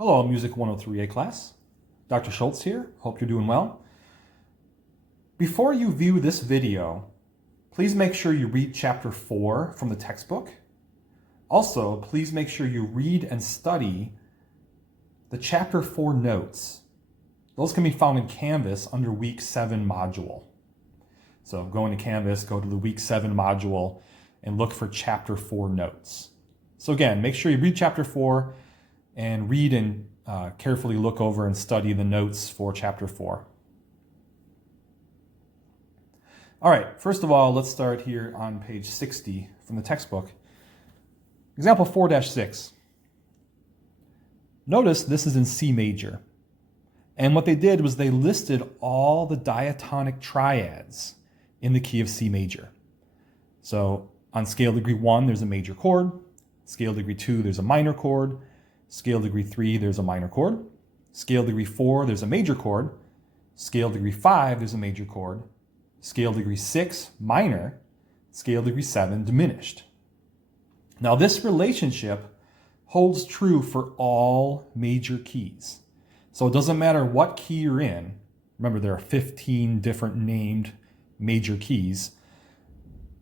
Hello, Music 103A class. Dr. Schultz here. Hope you're doing well. Before you view this video, please make sure you read Chapter 4 from the textbook. Also, please make sure you read and study the Chapter 4 notes. Those can be found in Canvas under Week 7 module. So go into Canvas, go to the Week 7 module, and look for Chapter 4 notes. So again, make sure you read Chapter 4 and read and carefully look over and study the notes for Chapter 4. All right, first of all, let's start here on page 60 from the textbook. Example 4-6. Notice this is in C major. And what they did was they listed all the diatonic triads in the key of C major. So on scale degree 1, there's a major chord. Scale degree 2, there's a minor chord. Scale degree 3, there's a minor chord. Scale degree 4, there's a major chord. Scale degree 5, there's a major chord. Scale degree 6, minor. Scale degree 7, diminished. Now this relationship holds true for all major keys. So it doesn't matter what key you're in. Remember, there are 15 different named major keys.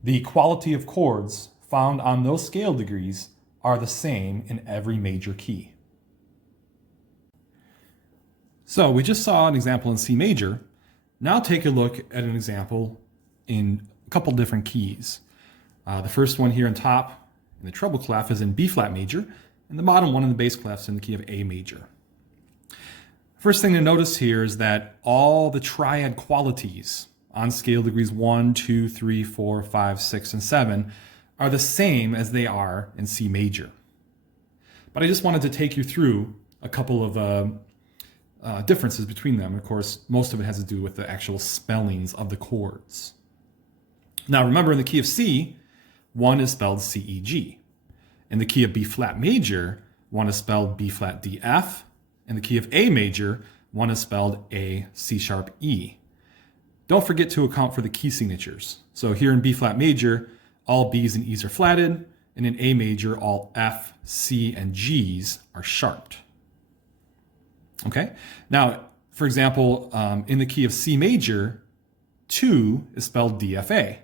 The quality of chords found on those scale degrees are the same in every major key. So we just saw an example in C major. Now take a look at an example in a couple different keys. The first one here on top in the treble clef is in B flat major, and the bottom one in the bass clef is in the key of A major. First thing to notice here is that all the triad qualities on scale degrees 1, 2, 3, 4, 5, 6, and 7 are the same as they are in C major. But I just wanted to take you through a couple of differences between them. Of course, most of it has to do with the actual spellings of the chords. Now remember, in the key of C, one is spelled C-E-G. In the key of B flat major, one is spelled B flat D-F. In the key of A major, one is spelled A C sharp E. Don't forget to account for the key signatures. So here in B flat major, all B's and E's are flatted, and in A major, all F, C, and G's are sharped. Okay? Now, for example, in the key of C major, 2 is spelled D-F-A.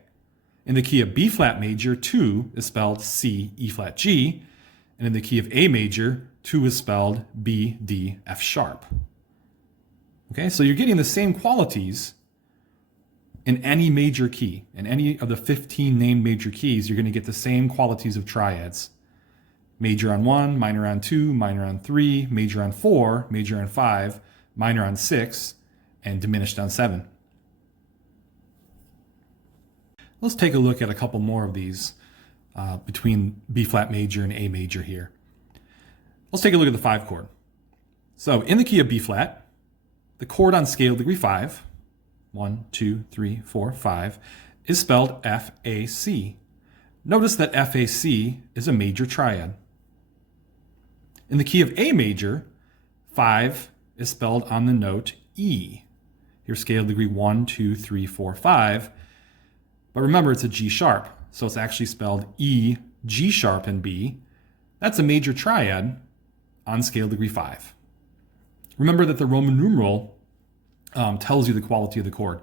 In the key of B flat major, 2 is spelled C, E flat G, and in the key of A major, 2 is spelled B, D, F sharp. Okay, so you're getting the same qualities in any major key. In any of the 15 named major keys, you're going to get the same qualities of triads. Major on 1, minor on 2, minor on 3, major on 4, major on 5, minor on 6, and diminished on 7. Let's take a look at a couple more of these between B flat major and A major here. Let's take a look at the 5 chord. So in the key of B flat, the chord on scale degree 5, 1, 2, 3, 4, 5, is spelled F-A-C. Notice that F-A-C is a major triad. In the key of A major, 5 is spelled on the note E. Here scale degree 1, 2, 3, 4, 5. But remember, it's a G sharp, so it's actually spelled E, G sharp, and B. That's a major triad on scale degree 5. Remember that the Roman numeral tells you the quality of the chord.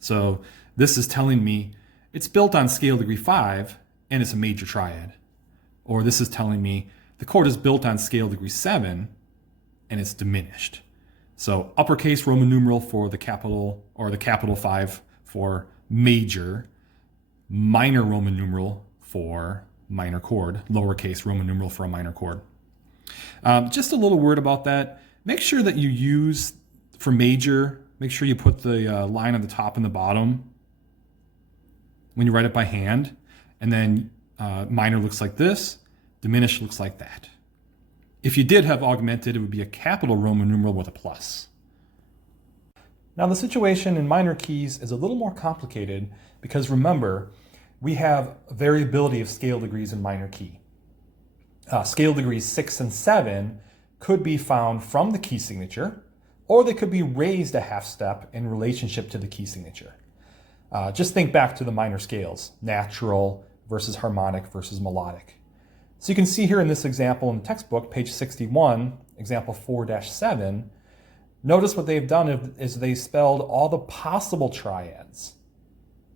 So this is telling me it's built on scale degree 5 and it's a major triad. Or this is telling me the chord is built on scale degree 7 and it's diminished. So uppercase Roman numeral for the capital, or the capital 5 for major, minor Roman numeral for minor chord, lowercase Roman numeral for a minor chord. Just a little word about that. Make sure that you use, for major, make sure you put the line on the top and the bottom when you write it by hand. And then minor looks like this, diminished looks like that. If you did have augmented, it would be a capital Roman numeral with a plus. Now the situation in minor keys is a little more complicated because remember, we have variability of scale degrees in minor key. Scale degrees 6 and 7 could be found from the key signature, or they could be raised a half step in relationship to the key signature. Just think back to the minor scales, natural versus harmonic versus melodic. So you can see here in this example in the textbook, page 61, example 4-7, notice what they've done is they spelled all the possible triads,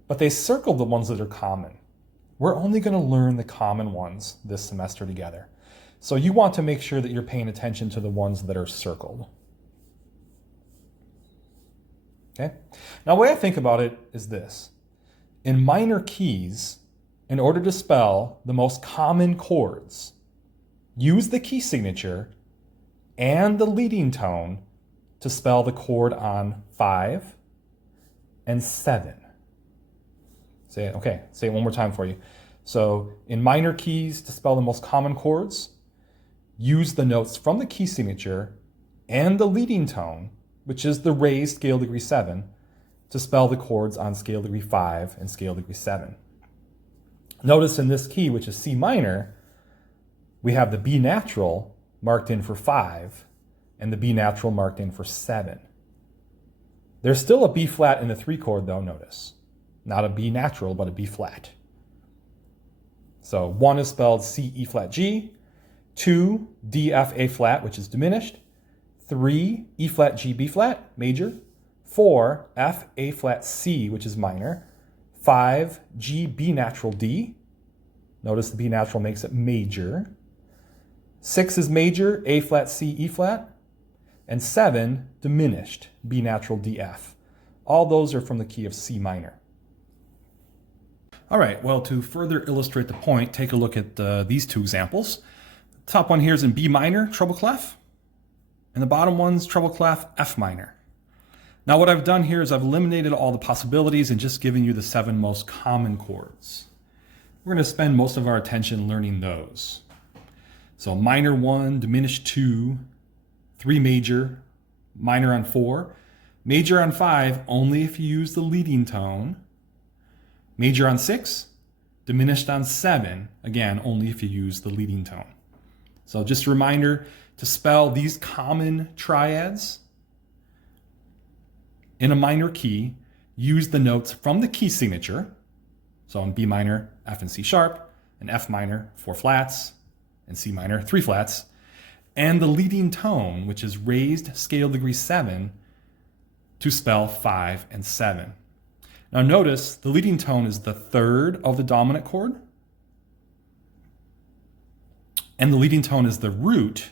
but they circled the ones that are common. We're only going to learn the common ones this semester together. So you want to make sure that you're paying attention to the ones that are circled. Okay? Now, the way I think about it is this. In minor keys, in order to spell the most common chords, use the key signature and the leading tone to spell the chord on 5 and 7. Say it one more time for you. So in minor keys, to spell the most common chords, use the notes from the key signature and the leading tone, which is the raised scale degree 7, to spell the chords on scale degree 5 and scale degree 7. Notice in this key, which is C minor, we have the B natural marked in for 5 and the B natural marked in for 7. There's still a B flat in the 3 chord though, notice. Not a B natural, but a B flat. So 1 is spelled C, E flat, G, 2, D, F, A flat, which is diminished, 3, E flat, G, B flat, major, 4, F, A flat, C, which is minor, 5, G, B natural, D. Notice the B natural makes it major. 6 is major, A flat, C, E flat. And 7, diminished, B natural, D, F. All those are from the key of C minor. All right, well, to further illustrate the point, take a look at these two examples. The top one here is in B minor, treble clef. And the bottom one's treble clef, F minor. Now what I've done here is I've eliminated all the possibilities and just given you the 7 most common chords. We're going to spend most of our attention learning those. So minor 1, diminished 2, 3 major, minor on 4, major on 5 only if you use the leading tone, major on 6, diminished on 7, again, only if you use the leading tone. So just a reminder to spell these common triads in a minor key, use the notes from the key signature. So in B minor, F and C sharp, and F minor, 4 flats, and C minor, 3 flats, and the leading tone, which is raised scale degree 7, to spell 5 and 7. Now notice the leading tone is the 3rd of the dominant chord, and the leading tone is the root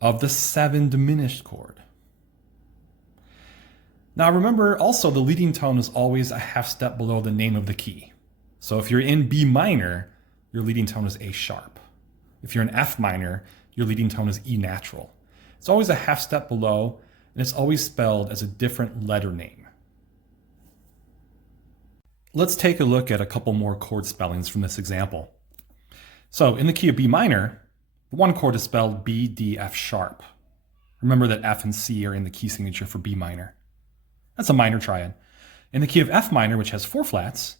of the 7 diminished chord. Now remember also the leading tone is always a half step below the name of the key. So if you're in B minor, your leading tone is A sharp. If you're in F minor, your leading tone is E natural. It's always a half step below, and it's always spelled as a different letter name. Let's take a look at a couple more chord spellings from this example. So in the key of B minor, the 1 chord is spelled B, D, F sharp. Remember that F and C are in the key signature for B minor. That's a minor triad. In the key of F minor, which has 4 flats,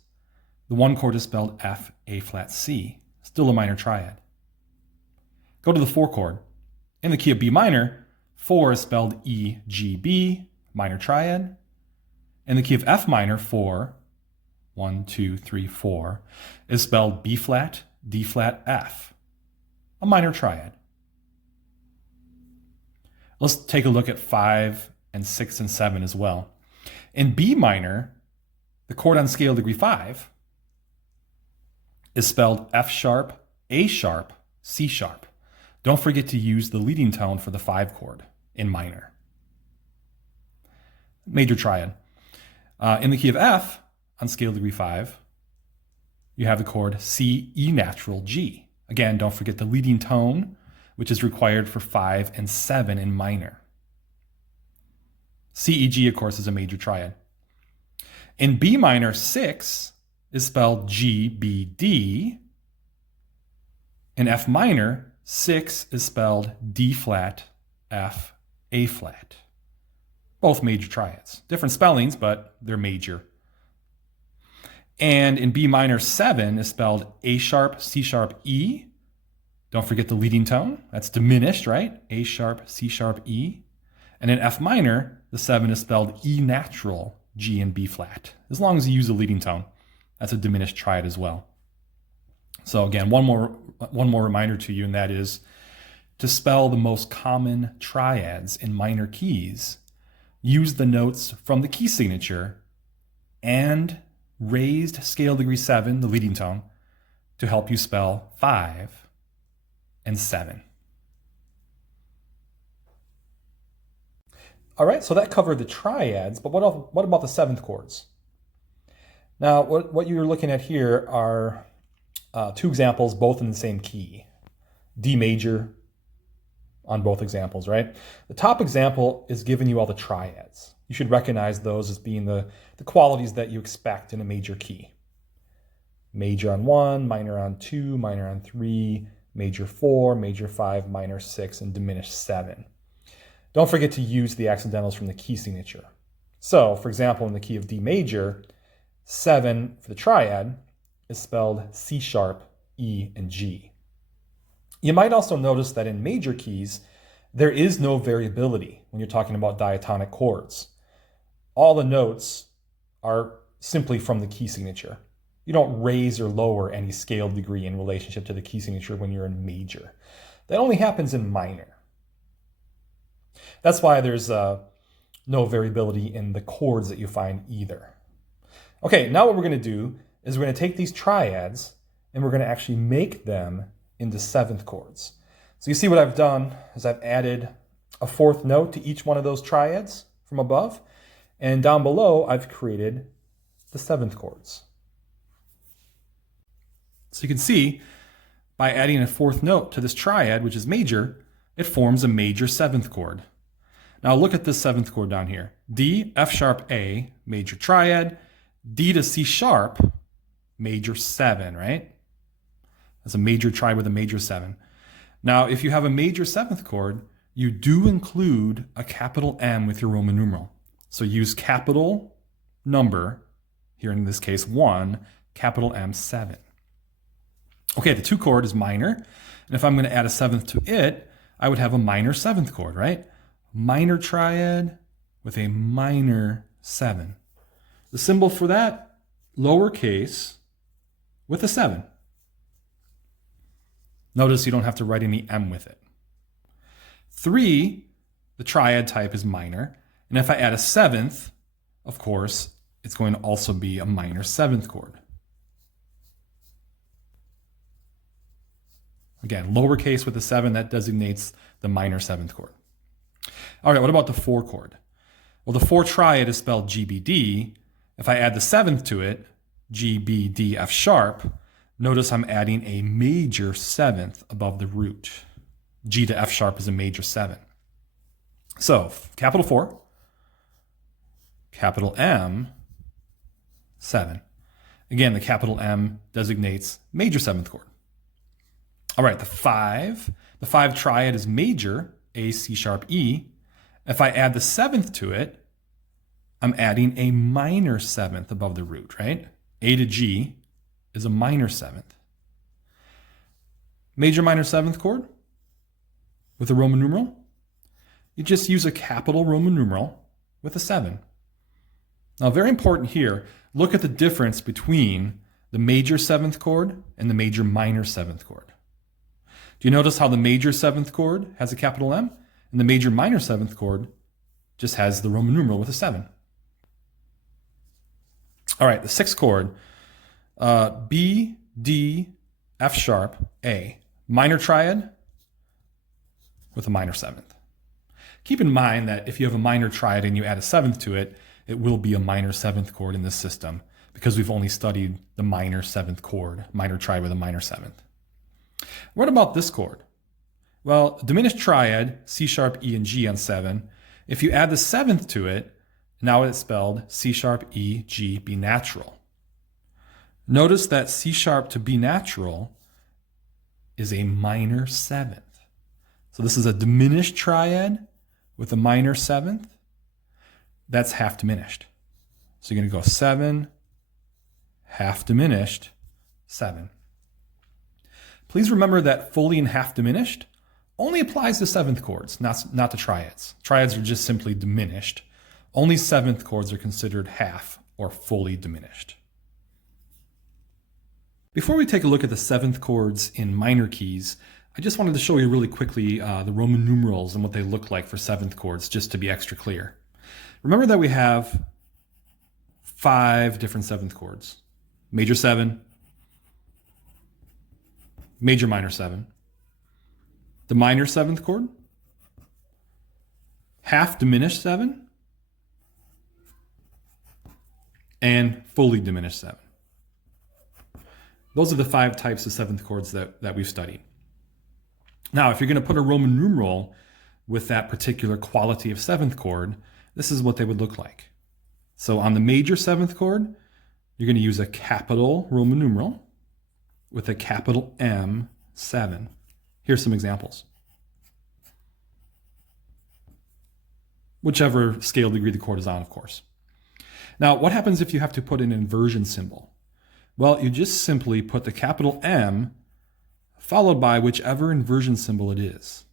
the 1 chord is spelled F, A flat, C, still a minor triad. Go to the 4 chord. In the key of B minor, 4 is spelled E, G, B, minor triad. In the key of F minor, 4, 1, 2, 3, 4, is spelled B flat, D flat, F, a minor triad. Let's take a look at 5 and 6 and 7 as well. In B minor, the chord on scale degree 5 is spelled F sharp, A sharp, C sharp. Don't forget to use the leading tone for the 5 chord in minor. Major triad. In the key of F, on scale degree 5, you have the chord C, E natural, G. Again, don't forget the leading tone, which is required for 5 and 7 in minor. C, E, G, of course, is a major triad. In B minor, 6 is spelled G, B, D. In F minor, 6 is spelled D flat, F, A flat. Both major triads. Different spellings, but they're major. And in B minor, 7 is spelled A sharp, C sharp, E. Don't forget the leading tone. That's diminished, right? A sharp, C sharp, E. And in F minor, the 7 is spelled E natural, G and B flat. As long as you use the leading tone, that's a diminished triad as well. So again, one more reminder to you, and that is To spell the most common triads in minor keys, use the notes from the key signature and raised scale degree 7, the leading tone, to help you spell 5 and 7. All right, so that covered the triads, but what about the seventh chords? Now, what you're looking at here are two examples, both in the same key. D major on both examples, right? The top example is giving you all the triads. You should recognize those as being the qualities that you expect in a major key. Major on 1, minor on 2, minor on 3, major 4, major 5, minor 6, and diminished 7. Don't forget to use the accidentals from the key signature. So, for example, in the key of D major, 7 for the triad is spelled C sharp, E, and G. You might also notice that in major keys, there is no variability when you're talking about diatonic chords. All the notes are simply from the key signature. You don't raise or lower any scale degree in relationship to the key signature when you're in major. That only happens in minor. That's why there's no variability in the chords that you find either. Okay, now what we're going to do is we're going to take these triads and we're going to actually make them into seventh chords. So you see what I've done is I've added a fourth note to each one of those triads from above, and down below I've created the seventh chords. So you can see by adding a fourth note to this triad, which is major, it forms a major seventh chord. Now look at this seventh chord down here. D, F sharp, A, major triad, D to C sharp, major 7, right? That's a major triad with a major 7. Now, if you have a major seventh chord, you do include a capital M with your Roman numeral. So use capital number, here in this case 1, capital M 7. Okay, the 2 chord is minor, and if I'm going to add a seventh to it, I would have a minor seventh chord, right? Minor triad with a minor 7. The symbol for that, lowercase with a 7. Notice you don't have to write any M with it. 3, the triad type is minor, and if I add a seventh, of course, it's going to also be a minor seventh chord. Again, lowercase with a 7, that designates the minor seventh chord. All right, what about the 4 chord? Well, the 4 triad is spelled GBD. If I add the seventh to it, G, B, D, F sharp, notice I'm adding a major seventh above the root. G to F sharp is a major 7. So, capital 4, capital M, 7. Again, the capital M designates major seventh chord. All right, the 5 triad is major, A, C sharp, E. If I add the seventh to it, I'm adding a minor seventh above the root, right? A to G is a minor seventh. Major minor seventh chord with a Roman numeral. You just use a capital Roman numeral with a 7. Now, very important here, look at the difference between the major seventh chord and the major minor seventh chord. Do you notice how the major seventh chord has a capital M and the major minor seventh chord just has the Roman numeral with a 7? All right, the 6th chord, B, D, F sharp, A. Minor triad with a minor 7th. Keep in mind that if you have a minor triad and you add a 7th to it, it will be a minor 7th chord in this system because we've only studied the minor 7th chord, minor triad with a minor 7th. What about this chord? Well, diminished triad, C sharp, E, and G on 7. If you add the 7th to it, now it's spelled C sharp, E, G, B natural. Notice that C sharp to B natural is a minor 7th. So this is a diminished triad with a minor 7th. That's half diminished. So you're going to go 7, half diminished, 7. Please remember that fully and half diminished only applies to 7th chords, not to triads. Triads are just simply diminished. Only 7th chords are considered half or fully diminished. Before we take a look at the 7th chords in minor keys, I just wanted to show you really quickly the Roman numerals and what they look like for seventh chords, just to be extra clear. Remember that we have 5 different seventh chords: major 7, major minor 7, the minor seventh chord, half diminished 7, and fully diminished 7. Those are the 5 types of seventh chords that we've studied. Now, if you're going to put a Roman numeral with that particular quality of seventh chord, this is what they would look like. So on the major seventh chord, you're going to use a capital Roman numeral with a capital M7. Here's some examples. Whichever scale degree the chord is on, of course. Now, what happens if you have to put an inversion symbol? Well, you just simply put the capital M followed by whichever inversion symbol it is.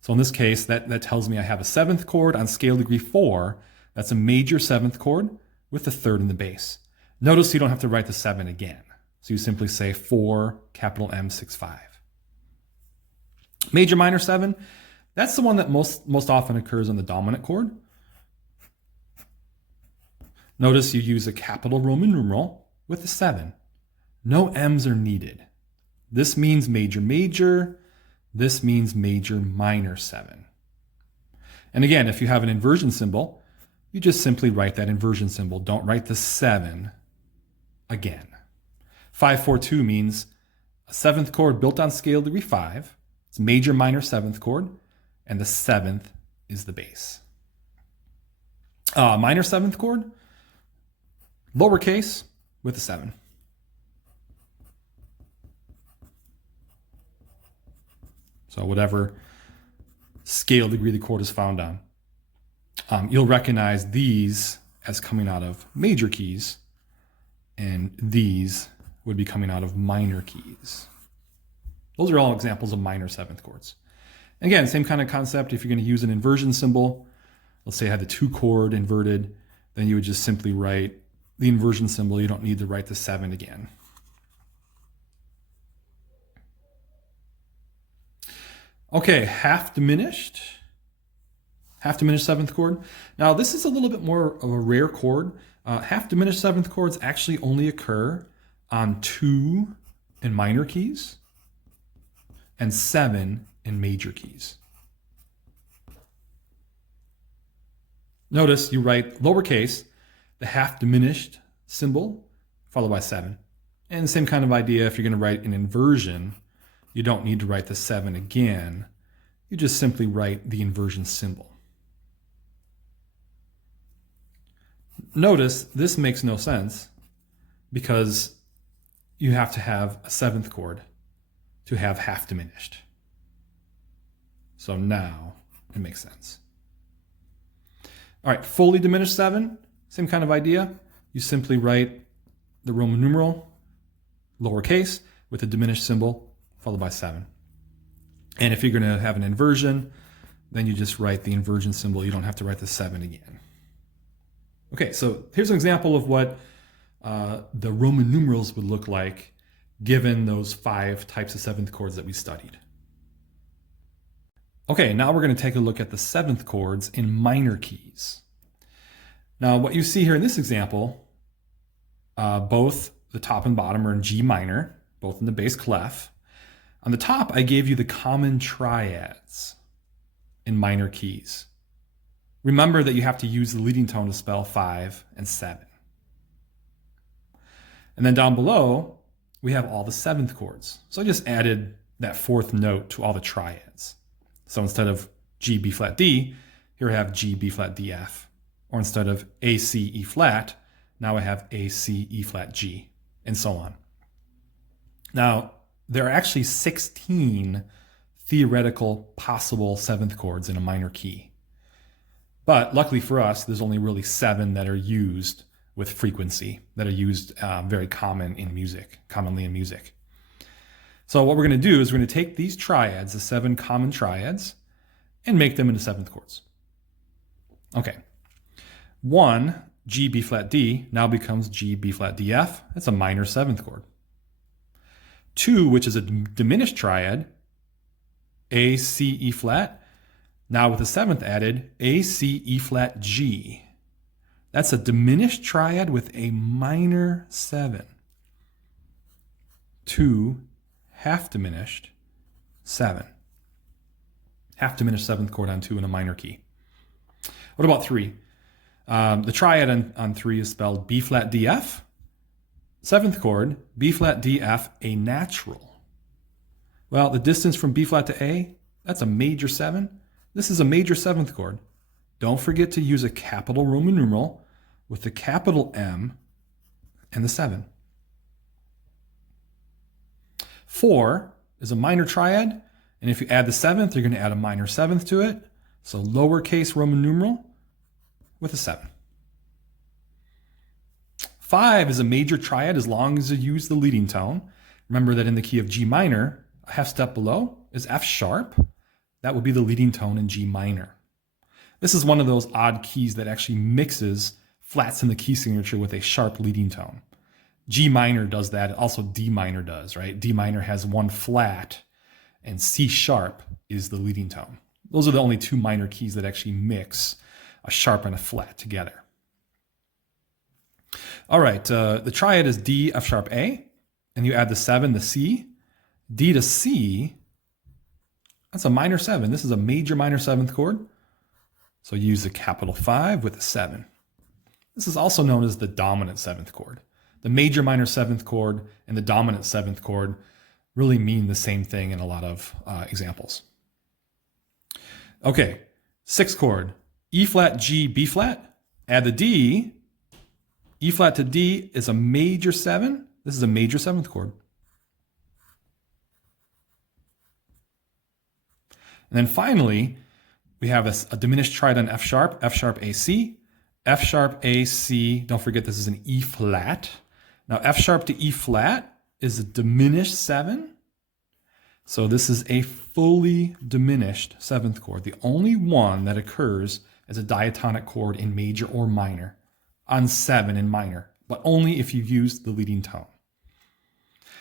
So in this case, that tells me I have a seventh chord on scale degree 4. That's a major seventh chord with the third in the bass. Notice you don't have to write the 7 again. So you simply say 4, capital M65. Major minor 7, that's the one that most often occurs on the dominant chord. Notice you use a capital Roman numeral with a 7. No M's are needed. This means major major. This means major minor 7. And again, if you have an inversion symbol, you just simply write that inversion symbol. Don't write the 7 again. 5-4-2 means a seventh chord built on scale degree 5. It's major minor seventh chord, and the 7th is the bass. Minor seventh chord, lowercase with a 7. So whatever scale degree the chord is found on. You'll recognize these as coming out of major keys, and these would be coming out of minor keys. Those are all examples of minor seventh chords. Again, same kind of concept. If you're going to use an inversion symbol, let's say I had the 2 chord inverted, then you would just simply write the inversion symbol. You don't need to write the 7 again. Okay, half diminished seventh chord. Now this is a little bit more of a rare chord. Half diminished seventh chords actually only occur on 2 in minor keys and 7 in major keys. Notice you write lowercase, the half diminished symbol, followed by 7. And the same kind of idea, if you're going to write an inversion, you don't need to write the 7 again. You just simply write the inversion symbol. Notice this makes no sense because you have to have a seventh chord to have half diminished. So now it makes sense. All right, fully diminished 7, same kind of idea. You simply write the Roman numeral, lowercase, with a diminished symbol, followed by 7. And if you're going to have an inversion, then you just write the inversion symbol. You don't have to write the 7 again. Okay, so here's an example of what the Roman numerals would look like given those 5 types of seventh chords that we studied. Okay, now we're going to take a look at the seventh chords in minor keys. Now what you see here in this example, both the top and bottom are in G minor, both in the bass clef. On the top, I gave you the common triads in minor keys. Remember that you have to use the leading tone to spell 5 and 7. And then down below, we have all the seventh chords. So I just added that 4th note to all the triads. So instead of G, B flat, D, here I have G, B flat, D, F. Or instead of A, C, E flat, now I have A, C, E flat, G, and so on. Now, there are actually 16 theoretical possible seventh chords in a minor key. But luckily for us, there's only really 7 that are used with frequency, that are used very commonly in music. So what we're going to do is we're going to take these triads, the 7 common triads, and make them into seventh chords. Okay. 1, G, B flat, D, now becomes G, B flat, D, F. That's a minor seventh chord. 2, which is a diminished triad, A, C, E flat. Now with the 7th added, A, C, E flat, G. That's a diminished triad with a minor 7. 2, half diminished, 7. Half diminished 7th chord on 2 in a minor key. What about 3? The triad on 3 is spelled B flat D F. 7th chord, B flat D F, a natural. Well, the distance from B flat to A, that's a major 7. This is a major 7th chord. Don't forget to use a capital Roman numeral with the capital M and the 7. 4 is a minor triad, and if you add the 7th, you're going to add a minor 7th to it. So lowercase Roman numeral with a 7. 5 is a major triad as long as you use the leading tone. Remember that in the key of G minor, a half step below is F sharp. That would be the leading tone in G minor. This is one of those odd keys that actually mixes flats in the key signature with a sharp leading tone. G minor does that. Also D minor does, right? D minor has one flat and C sharp is the leading tone. Those are the only 2 minor keys that actually mix a sharp and a flat together. All right, the triad is D, F sharp, A, and you add the 7, the C. D to C, that's a minor 7. This is a major minor 7th chord. So use the capital 5 with a 7. This is also known as the dominant 7th chord. The major minor 7th chord and the dominant 7th chord really mean the same thing in a lot of examples. Okay, 6th chord, E flat, G, B flat. Add the D. E flat to D is a major 7. This is a major 7th chord. And then finally, we have a diminished triad on F sharp, AC. F sharp, AC, don't forget this is an E flat. Now F sharp to E flat is a diminished 7. So this is a fully diminished 7th chord, the only one that occurs as a diatonic chord in major or minor on 7 in minor, but only if you use the leading tone.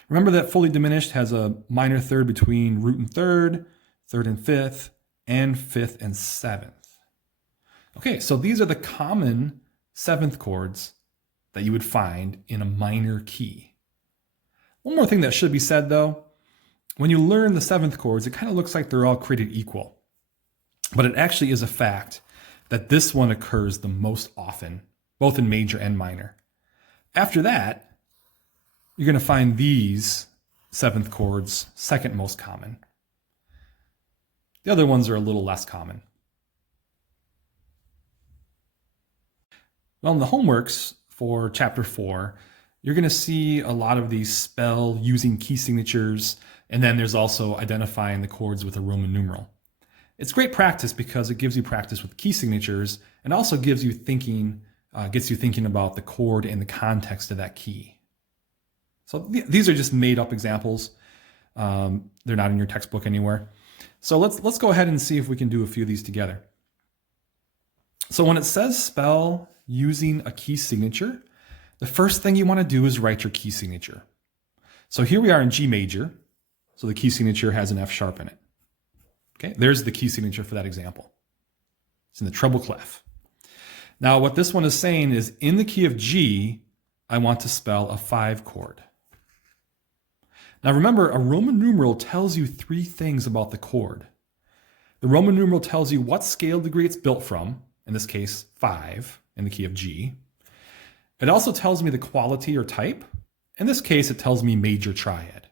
Remember that fully diminished has a minor 3rd between root and 3rd, 3rd and 5th, and 5th and 7th. Okay, so these are the common 7th chords that you would find in a minor key. One more thing that should be said though, when you learn the 7th chords, it kind of looks like they're all created equal. But it actually is a fact that this one occurs the most often, both in major and minor. After that, you're going to find these 7th chords second most common. The other ones are a little less common. Well, in the homeworks for chapter 4, you're going to see a lot of these spell using key signatures, and then there's also identifying the chords with a Roman numeral. It's great practice because it gives you practice with key signatures and also gives you thinking, gets you thinking about the chord and the context of that key. So these are just made up examples. They're not in your textbook anywhere. So let's go ahead and see if we can do a few of these together. So when it says spell using a key signature, the first thing you want to do is write your key signature. So here we are in G major. So the key signature has an F sharp in it. Okay, there's the key signature for that example. It's in the treble clef. Now what this one is saying is in the key of G, I want to spell a 5 chord. Now remember, a Roman numeral tells you 3 things about the chord. The Roman numeral tells you what scale degree it's built from, in this case 5 in the key of G. It also tells me the quality or type. In this case, it tells me major triad.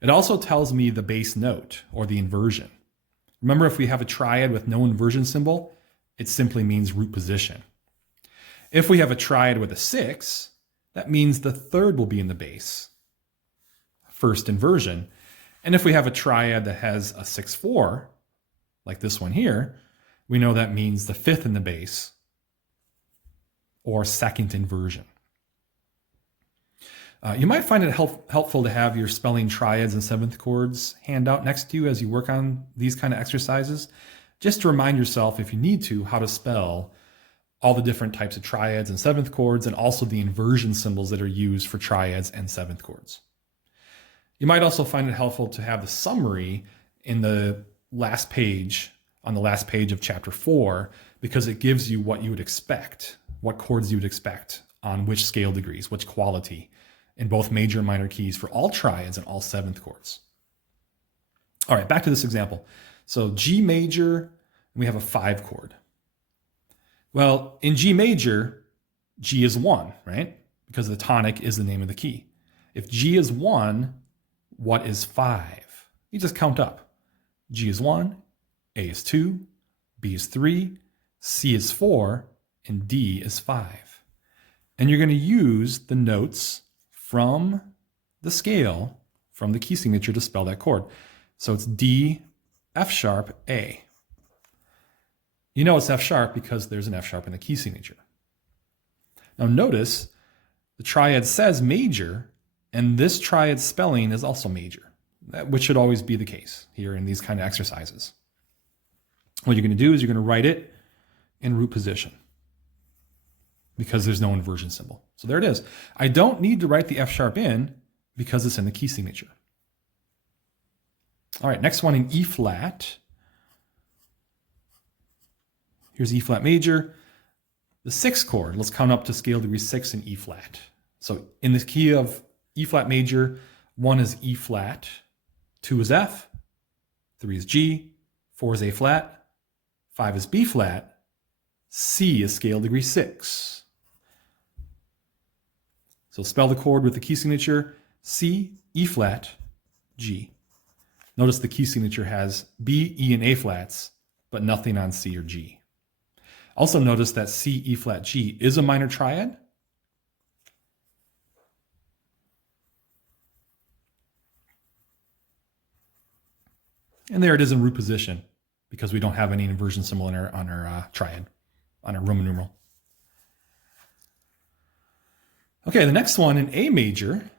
It also tells me the bass note or the inversion. Remember, if we have a triad with no inversion symbol, it simply means root position. If we have a triad with a 6, that means the 3rd will be in the bass, first inversion. And if we have a triad that has a 6-4, like this one here, we know that means the 5th in the bass or second inversion. You might find it helpful to have your spelling triads and 7th chords handout next to you as you work on these kind of exercises, just to remind yourself, if you need to, how to spell all the different types of triads and 7th chords, and also the inversion symbols that are used for triads and 7th chords. You might also find it helpful to have the summary in the last page, on the last page of chapter 4, because it gives you what you would expect, what chords you would expect on which scale degrees, which quality, in both major and minor keys for all triads and all seventh chords. All right, back to this example. So G major, we have a 5 chord. Well, in G major, G is 1, right? Because the tonic is the name of the key. If G is 1, what is 5? You just count up. G is 1, A is 2, B is 3, C is 4, and D is 5. And you're going to use the notes from the scale, from the key signature to spell that chord. So it's D, F sharp, A. You know it's F sharp because there's an F sharp in the key signature. Now notice the triad says major, and this triad spelling is also major, which should always be the case here in these kind of exercises. What you're going to do is you're going to write it in root position because there's no inversion symbol. So there it is. I don't need to write the F sharp in because it's in the key signature. All right, next one in E flat. Here's E flat major. The 6th chord, let's count up to scale degree 6 in E flat. So in the key of E flat major, 1 is E flat, 2 is F, 3 is G, 4 is A flat, 5 is B flat, C is scale degree 6. So spell the chord with the key signature C, E flat, G. Notice the key signature has B, E, and A flats, but nothing on C or G. Also notice that C, E flat, G is a minor triad. And there it is in root position because we don't have any inversion symbol on our triad, on our Roman numeral. Okay, the next one in A major,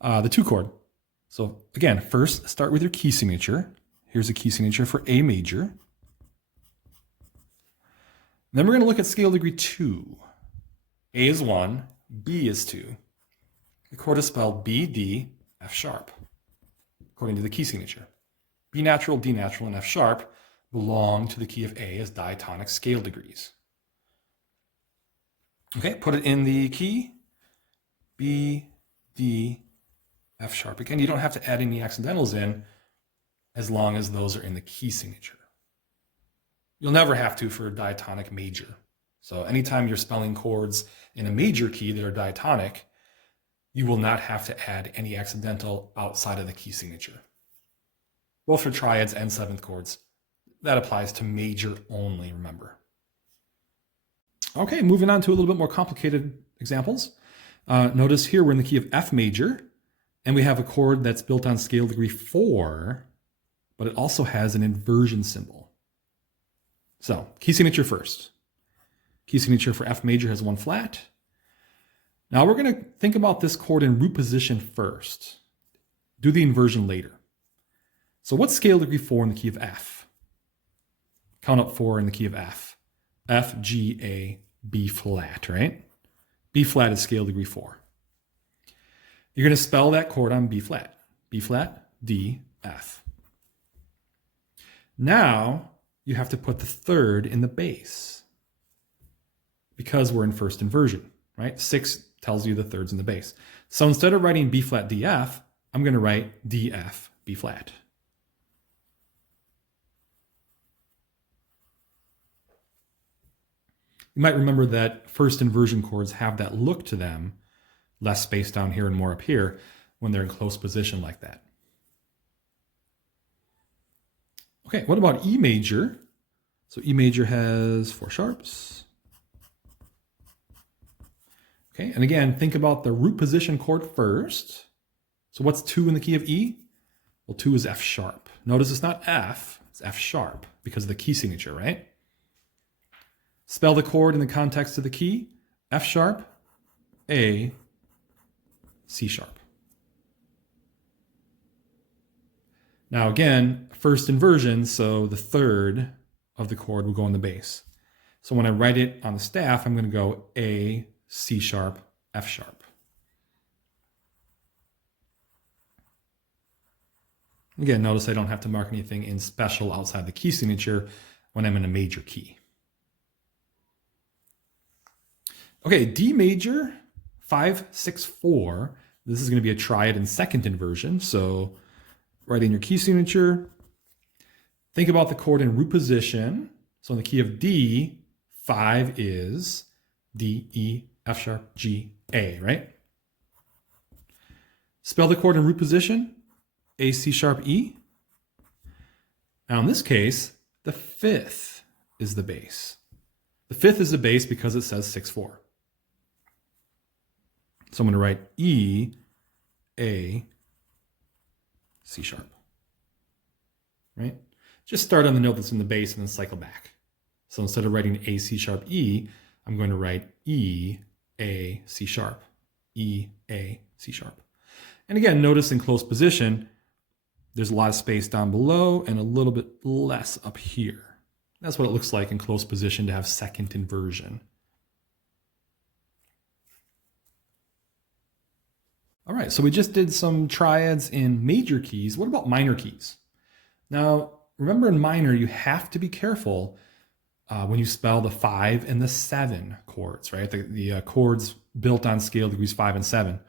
the 2 chord. So again, first start with your key signature. Here's a key signature for A major. Then we're going to look at scale degree 2. A is 1, B is 2. The chord is spelled B, D, F sharp, according to the key signature. B natural, D natural, and F sharp belong to the key of A as diatonic scale degrees. Okay, put it in the key. B, D, F sharp. Again, you don't have to add any accidentals in as long as those are in the key signature. You'll never have to for a diatonic major. So anytime you're spelling chords in a major key that are diatonic, you will not have to add any accidental outside of the key signature. Both for triads and 7th chords. That applies to major only, remember. Okay, moving on to a little bit more complicated examples. Notice here we're in the key of F major, and we have a chord that's built on scale degree 4, but it also has an inversion symbol. So, key signature first. Key signature for F major has 1 flat. Now we're going to think about this chord in root position first. Do the inversion later. So what's scale degree 4 in the key of F? Count up 4 in the key of F. F, G, A, B flat, right? B flat is scale degree 4. You're going to spell that chord on B flat. B flat, D, F. Now you have to put the 3rd in the bass because we're in first inversion, right? 6 tells you the 3rds in the bass. So instead of writing B flat, D, F, I'm going to write D, F, B flat. You might remember that first inversion chords have that look to them, less space down here and more up here when they're in close position like that. Okay, what about E major? So E major has 4 sharps. Okay, and again, think about the root position chord first. So what's 2 in the key of E? Well, 2 is F sharp. Notice it's not F, it's F sharp because of the key signature, right? Spell the chord in the context of the key. F sharp, A, C sharp. Now again, first inversion, so the 3rd of the chord will go in the bass. So when I write it on the staff, I'm going to go A, C sharp, F sharp. Again, notice I don't have to mark anything in special outside the key signature when I'm in a major key. Okay, D major, 5, 6, 4. This is going to be a triad in second inversion. So write in your key signature. Think about the chord in root position. So in the key of D, 5 is D, E, F sharp, G, A, right? Spell the chord in root position, A, C sharp, E. Now in this case, the 5th is the bass. The 5th is the bass because it says 6, 4. So I'm going to write E, A, C sharp, right? Just start on the note that's in the bass and then cycle back. So instead of writing A, C sharp, E, I'm going to write E, A, C sharp, E, A, C sharp. And again, notice in close position, there's a lot of space down below and a little bit less up here. That's what it looks like in close position to have second inversion. All right, so we just did some triads in major keys. What about minor keys? Now, remember in minor, you have to be careful when you spell the 5 and the 7 chords, right? The chords built on scale degrees 5 and 7.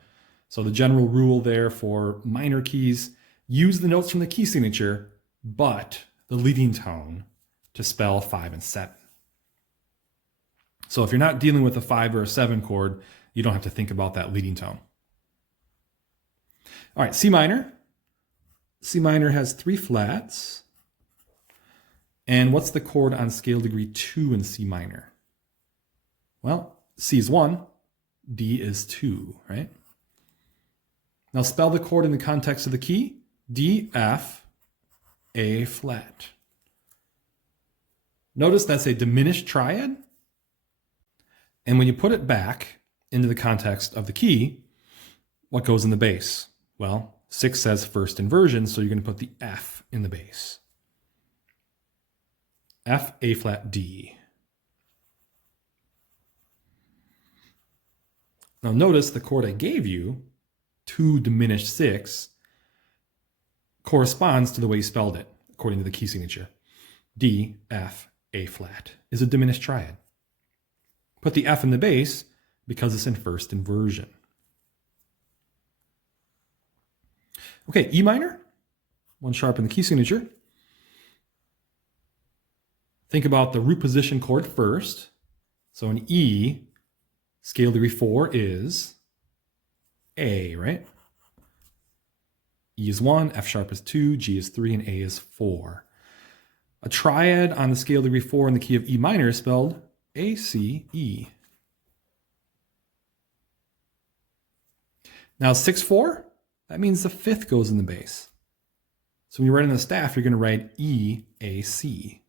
So the general rule there for minor keys, use the notes from the key signature, but the leading tone to spell 5 and 7. So if you're not dealing with a 5 or a 7 chord, you don't have to think about that leading tone. All right, C minor. C minor has 3 flats. And what's the chord on scale degree 2 in C minor? Well, C is 1, D is 2, right? Now spell the chord in the context of the key. D, F, A flat. Notice that's a diminished triad. And when you put it back into the context of the key, what goes in the bass? Well, 6 says first inversion, so you're going to put the F in the bass. F, A flat, D. Now notice the chord I gave you, 2 diminished 6, corresponds to the way you spelled it, according to the key signature. D, F, A flat is a diminished triad. Put the F in the bass because it's in first inversion. Okay, E minor, 1 sharp in the key signature. Think about the root position chord first. So in E, scale degree 4 is A, right? E is 1, F sharp is 2, G is 3, and A is 4. A triad on the scale degree 4 in the key of E minor is spelled A, C, E. Now 6, 4, that means the 5th goes in the bass. So when you write in the staff, you're going to write E, A, C.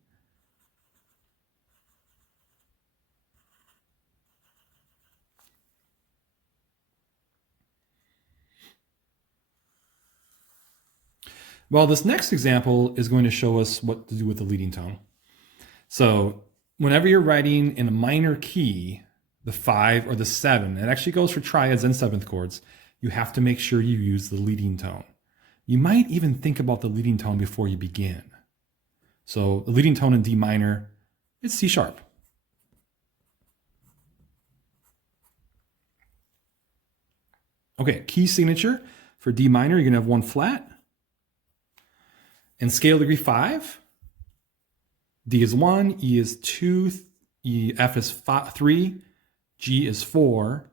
Well, this next example is going to show us what to do with the leading tone. So whenever you're writing in a minor key, the 5 or the 7, it actually goes for triads and 7th chords, you have to make sure you use the leading tone. You might even think about the leading tone before you begin. So the leading tone in D minor is C sharp. Okay, key signature for D minor, you're going to have 1 flat. And scale degree 5, D is 1, E is 2, F is 3, G is 4,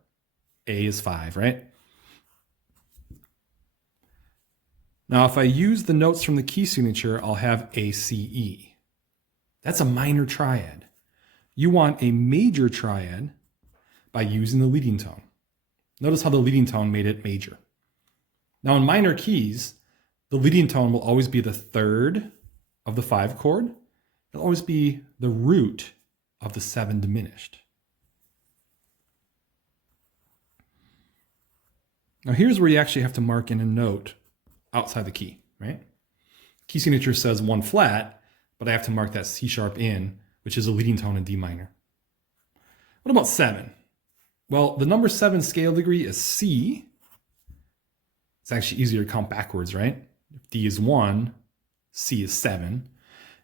A is 5, right? Now, if I use the notes from the key signature, I'll have A, C, E. That's a minor triad. You want a major triad by using the leading tone. Notice how the leading tone made it major. Now, in minor keys, the leading tone will always be the 3rd of the 5 chord. It'll always be the root of the 7 diminished. Now here's where you actually have to mark in a note outside the key, right? Key signature says 1 flat, but I have to mark that C sharp in, which is a leading tone in D minor. What about 7? Well, the number 7 scale degree is C. It's actually easier to count backwards, right? If D is 1, C is 7.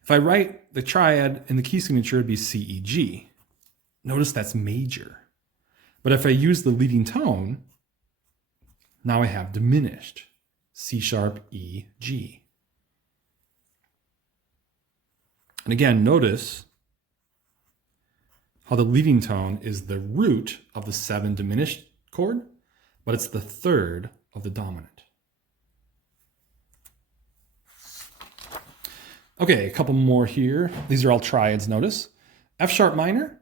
If I write the triad in the key signature, it'd be C, E, G. Notice that's major. But if I use the leading tone, now I have diminished. C sharp, E, G. And again, notice how the leading tone is the root of the 7 diminished chord, but it's the third of the dominant. Okay, a couple more here. These are all triads, notice. F sharp minor.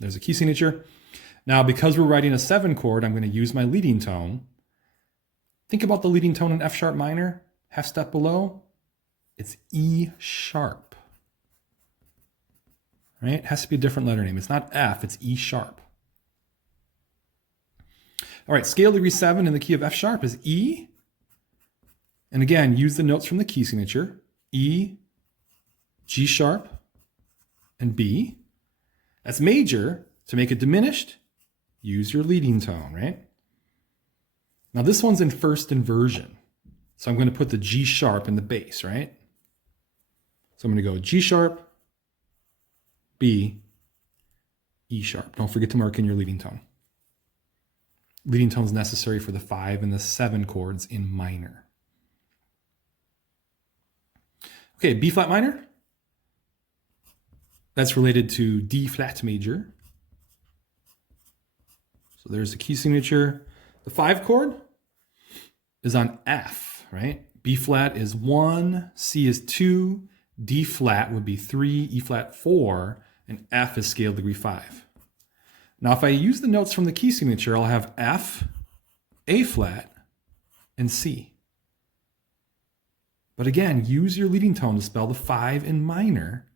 There's a key signature. Now, because we're writing a 7 chord, I'm going to use my leading tone. Think about the leading tone in F sharp minor, half step below. It's E sharp. Right? It has to be a different letter name. It's not F, it's E sharp. All right, scale degree 7 in the key of F sharp is E. And again, use the notes from the key signature. E, G sharp, and B. That's major. To make it diminished, use your leading tone, right? Now this one's in first inversion. So I'm going to put the G sharp in the bass, right? So I'm going to go G sharp, B, E sharp. Don't forget to mark in your leading tone. Leading tone is necessary for the 5 and the 7 chords in minor. Okay, B flat minor. That's related to D flat major. So there's the key signature. The 5 chord is on F, right? B flat is 1, C is 2, D flat would be 3, E flat 4, and F is scale degree 5. Now if I use the notes from the key signature, I'll have F, A flat, and C. But again, use your leading tone to spell the 5 in minor.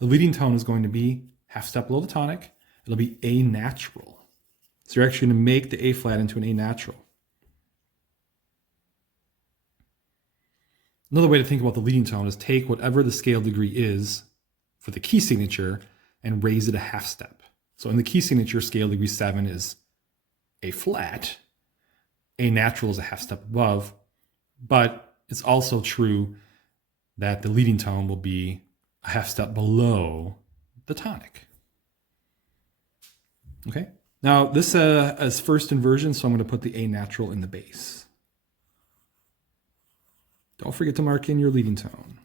The leading tone is going to be half step below the tonic. It'll be A natural. So you're actually going to make the A flat into an A natural. Another way to think about the leading tone is take whatever the scale degree is for the key signature and raise it a half step. So in the key signature, scale degree 7 is A flat. A natural is a half step above, but it's also true that the leading tone will be a half step below the tonic. Okay, now this is first inversion, so I'm going to put the A natural in the bass. Don't forget to mark in your leading tone.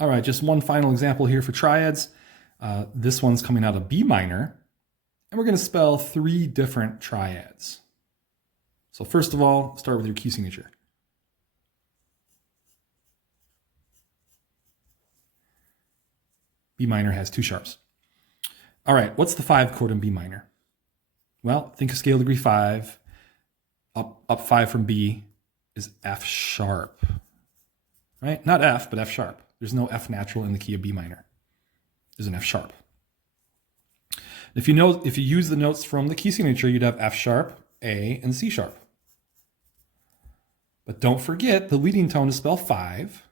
All right, just one final example here for triads. This one's coming out of B minor, and we're going to spell 3 different triads. So first of all, start with your key signature. B minor has 2 sharps. All right, what's the 5 chord in B minor? Well, think of scale degree 5. Up 5 from B is F sharp, right? Not F, but F sharp. There's no F natural in the key of B minor. There's an F sharp. If you use the notes from the key signature, you'd have F sharp, A, and C sharp. But don't forget the leading tone is spell 5,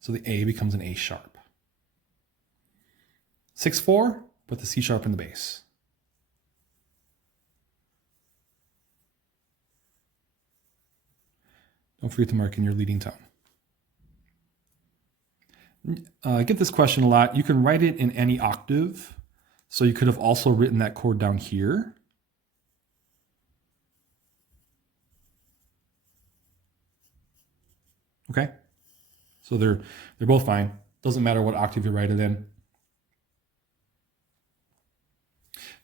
so the A becomes an A sharp. 6/4, put the C sharp in the bass. Don't forget to mark in your leading tone. I get this question a lot. You can write it in any octave. So you could have also written that chord down here. Okay? So they're both fine. Doesn't matter what octave you write it in.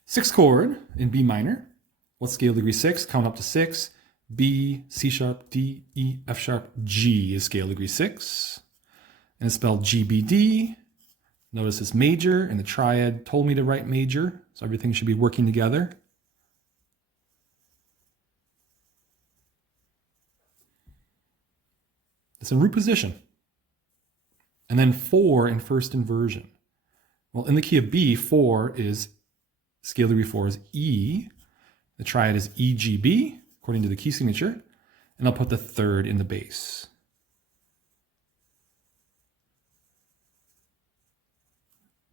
6th chord in B minor. What's scale degree 6? Count up to 6. B, C sharp, D, E, F sharp, G is scale degree 6. And it's spelled GBD. Notice it's major, and the triad told me to write major, so everything should be working together. It's in root position. And then 4 in first inversion. Well, in the key of B, 4 is, scale degree 4 is E. The triad is EGB, according to the key signature. And I'll put the 3rd in the bass.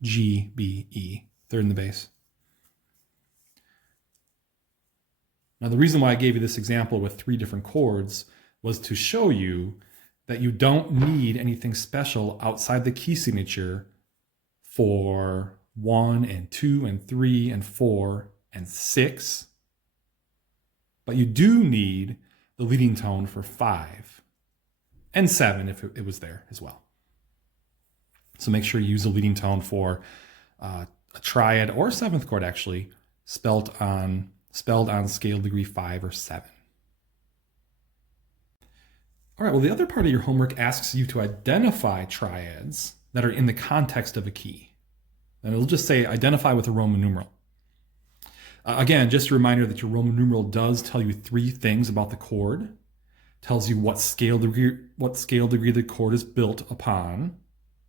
G, B, E, 3rd in the bass. Now, the reason why I gave you this example with 3 different chords was to show you that you don't need anything special outside the key signature for 1 and 2 and 3 and 4 and 6, but you do need the leading tone for 5 and 7 if it was there as well. So make sure you use the leading tone for a triad or a 7th chord, actually, spelled on scale degree 5 or 7. All right, well, the other part of your homework asks you to identify triads that are in the context of a key. And it'll just say identify with a Roman numeral. Again, just a reminder that your Roman numeral does tell you 3 things about the chord. Tells you what scale degree the chord is built upon.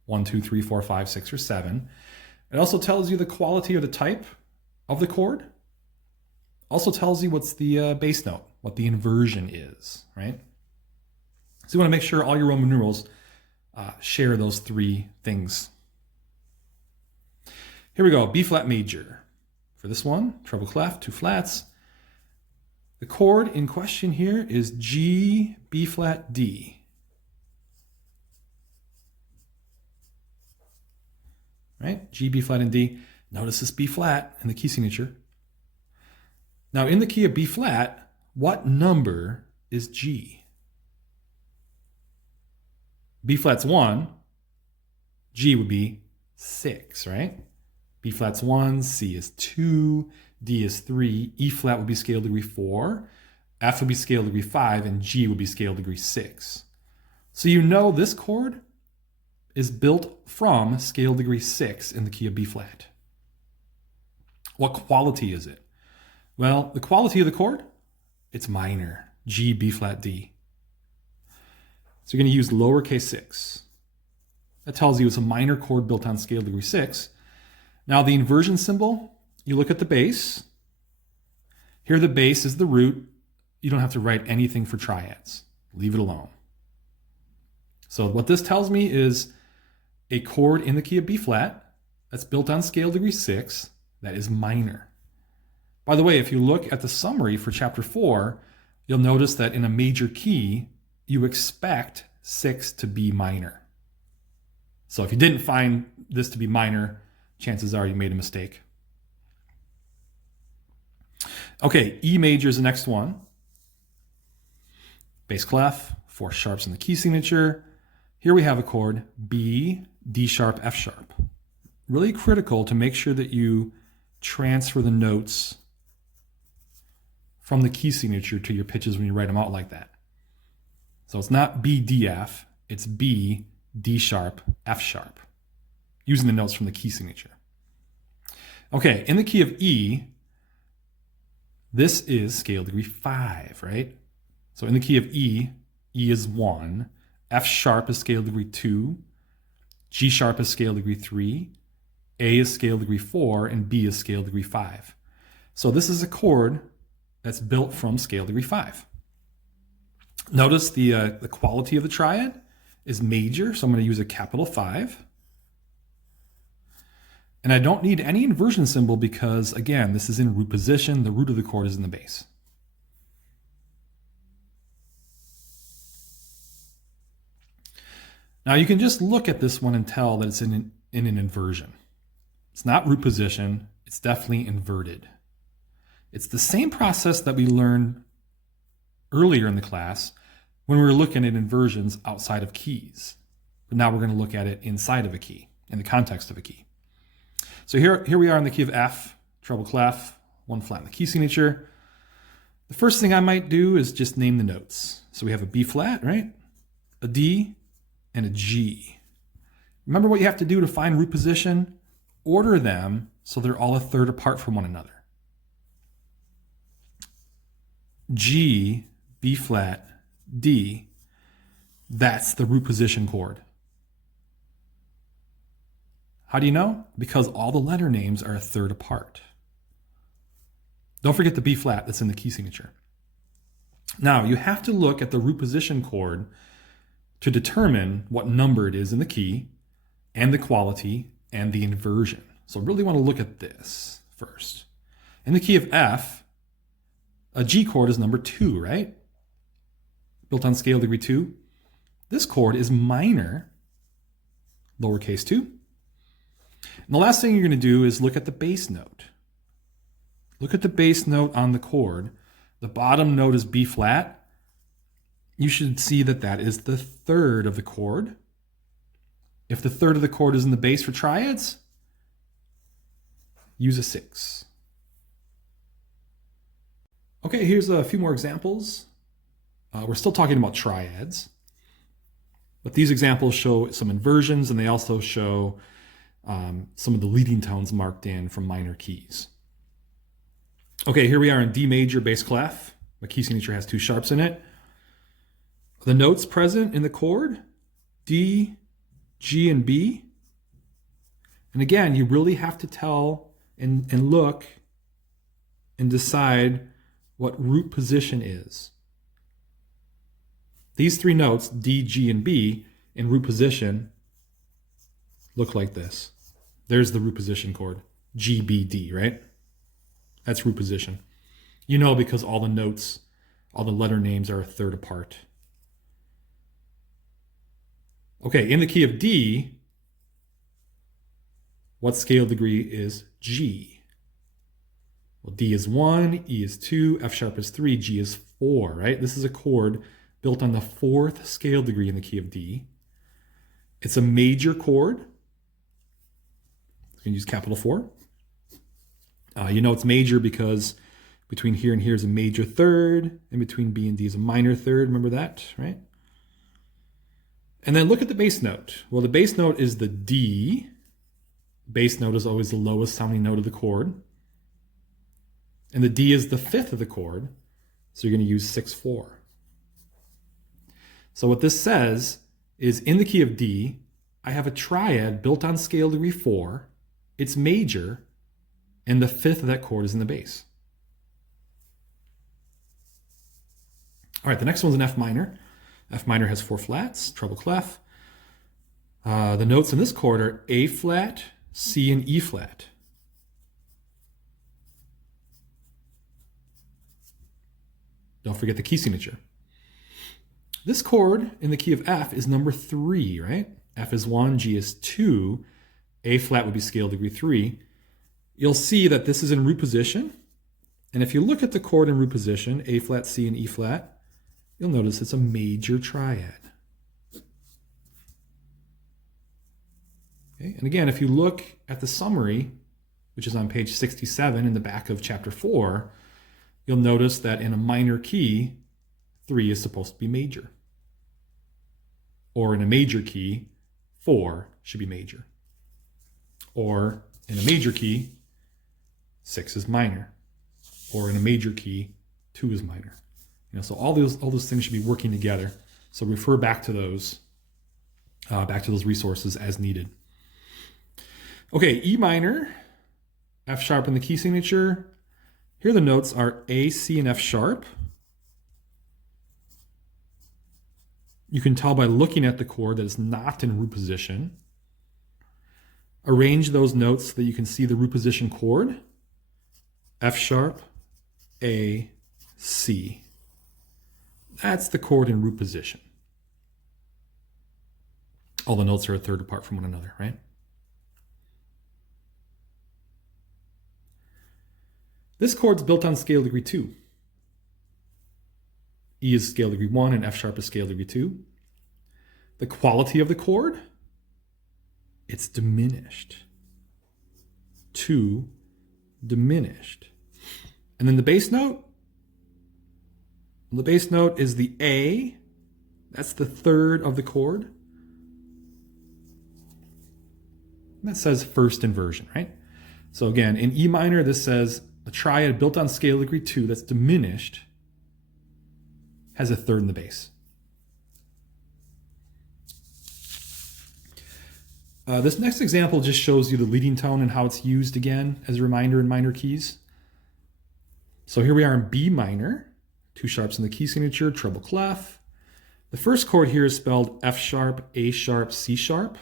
1, 2, 3, 4, 5, 6, or 7. It also tells you the quality or the type of the chord. Also tells you what's the bass note, what the inversion is, right? So you want to make sure all your Roman numerals share those 3 things. Here we go, B flat major. For this one, treble clef, 2 flats. The chord in question here is G, B flat, D. Right? G, B flat, and D. Notice this B flat in the key signature. Now in the key of B flat, what number is G? B flat's 1, G would be 6, right? B flat's 1, C is 2, D is 3, E flat would be scale degree 4, F would be scale degree 5, and G would be scale degree 6. So you know this chord is built from scale degree 6 in the key of B flat. What quality is it? Well, the quality of the chord, it's minor, G, B flat, D. So you're going to use lowercase 6. That tells you it's a minor chord built on scale degree 6. Now the inversion symbol, you look at the bass. Here the bass is the root. You don't have to write anything for triads. Leave it alone. So what this tells me is a chord in the key of B flat that's built on scale degree 6 that is minor. By the way, if you look at the summary for chapter 4, you'll notice that in a major key, you expect 6 to be minor. So if you didn't find this to be minor, chances are you made a mistake. Okay, E major is the next one. Bass clef, 4 sharps in the key signature. Here we have a chord B, D sharp, F sharp. Really critical to make sure that you transfer the notes from the key signature to your pitches when you write them out like that. So it's not B, D, F, it's B, D sharp, F sharp, using the notes from the key signature. Okay, in the key of E, this is scale degree 5, right? So in the key of E, E is 1, F sharp is scale degree 2, G sharp is scale degree 3, A is scale degree 4, and B is scale degree 5. So this is a chord that's built from scale degree 5. Notice the quality of the triad is major, so I'm going to use a capital 5. And I don't need any inversion symbol because, again, this is in root position. The root of the chord is in the bass. Now you can just look at this one and tell that it's in an inversion. It's not root position. It's definitely inverted. It's the same process that we learned earlier in the class when we were looking at inversions outside of keys. But now we're going to look at it inside of a key, in the context of a key. So here we are in the key of F, treble clef, 1 flat in the key signature. The first thing I might do is just name the notes. So we have a B flat, right? A D, and a G. Remember what you have to do to find root position? Order them so they're all a third apart from one another. G, B flat, D, that's the root position chord. How do you know? Because all the letter names are a third apart. Don't forget the B flat that's in the key signature. Now, you have to look at the root position chord to determine what number it is in the key and the quality and the inversion. So really want to look at this first. In the key of F, A G chord is number 2, right? Built on scale degree 2. This chord is minor, lowercase 2. And the last thing you're going to do is look at the bass note. Look at the bass note on the chord. The bottom note is B flat. You should see that that is the third of the chord. If the third of the chord is in the bass for triads, use a 6. Okay, here's a few more examples. We're still talking about triads, but these examples show some inversions, and they also show some of the leading tones marked in from minor keys. Okay, here we are in D major bass clef. My key signature has 2 sharps in it. The notes present in the chord, D, G, and B. And again, you really have to tell and look and decide what root position is. These 3 notes, D, G, and B, in root position look like this. There's the root position chord, G, B, D, right? That's root position. You know, because all the notes, all the letter names are a third apart. Okay, in the key of D, what scale degree is G? Well, D is 1, E is 2, F sharp is 3, G is 4, right? This is a chord built on the 4th scale degree in the key of D. It's a major chord. You can use capital 4. You know it's major because between here and here is a major third, and between B and D is a minor third. Remember that, right? And then look at the bass note. Well, the bass note is the D. Bass note is always the lowest sounding note of the chord. And the D is the 5th of the chord, so you're going to use 6-4. So what this says is in the key of D, I have a triad built on scale degree 4. It's major, and the 5th of that chord is in the bass. All right, the next one's an F minor. F minor has 4 flats, treble clef. The notes in this chord are A flat, C, and E flat. Don't forget the key signature. This chord in the key of F is number 3, right? F is 1, G is 2, A flat would be scale degree 3. You'll see that this is in root position. And if you look at the chord in root position, A flat, C, and E flat, you'll notice it's a major triad. Okay? And again, if you look at the summary, which is on page 67 in the back of chapter 4, you'll notice that in a minor key, 3 is supposed to be major. Or in a major key, 4 should be major. Or in a major key, 6 is minor. Or in a major key, 2 is minor. So all those things should be working together. So refer back to those resources as needed. Okay, E minor, F sharp in the key signature. Here the notes are A, C, and F sharp. You can tell by looking at the chord that it's not in root position. Arrange those notes so that you can see the root position chord. F sharp, A, C. That's the chord in root position. All the notes are a third apart from one another, right? This chord's built on scale degree 2. E is scale degree 1 and F sharp is scale degree 2. The quality of the chord, it's diminished. 2 diminished. And then the bass note, the bass note is the A. That's the third of the chord. And that says first inversion, right? So again, in E minor, this says a triad built on scale degree 2 that's diminished has a third in the bass. This next example just shows you the leading tone and how it's used again as a reminder in minor keys. So here we are in B minor, 2 sharps in the key signature, treble clef. The first chord here is spelled F sharp, A sharp, C sharp.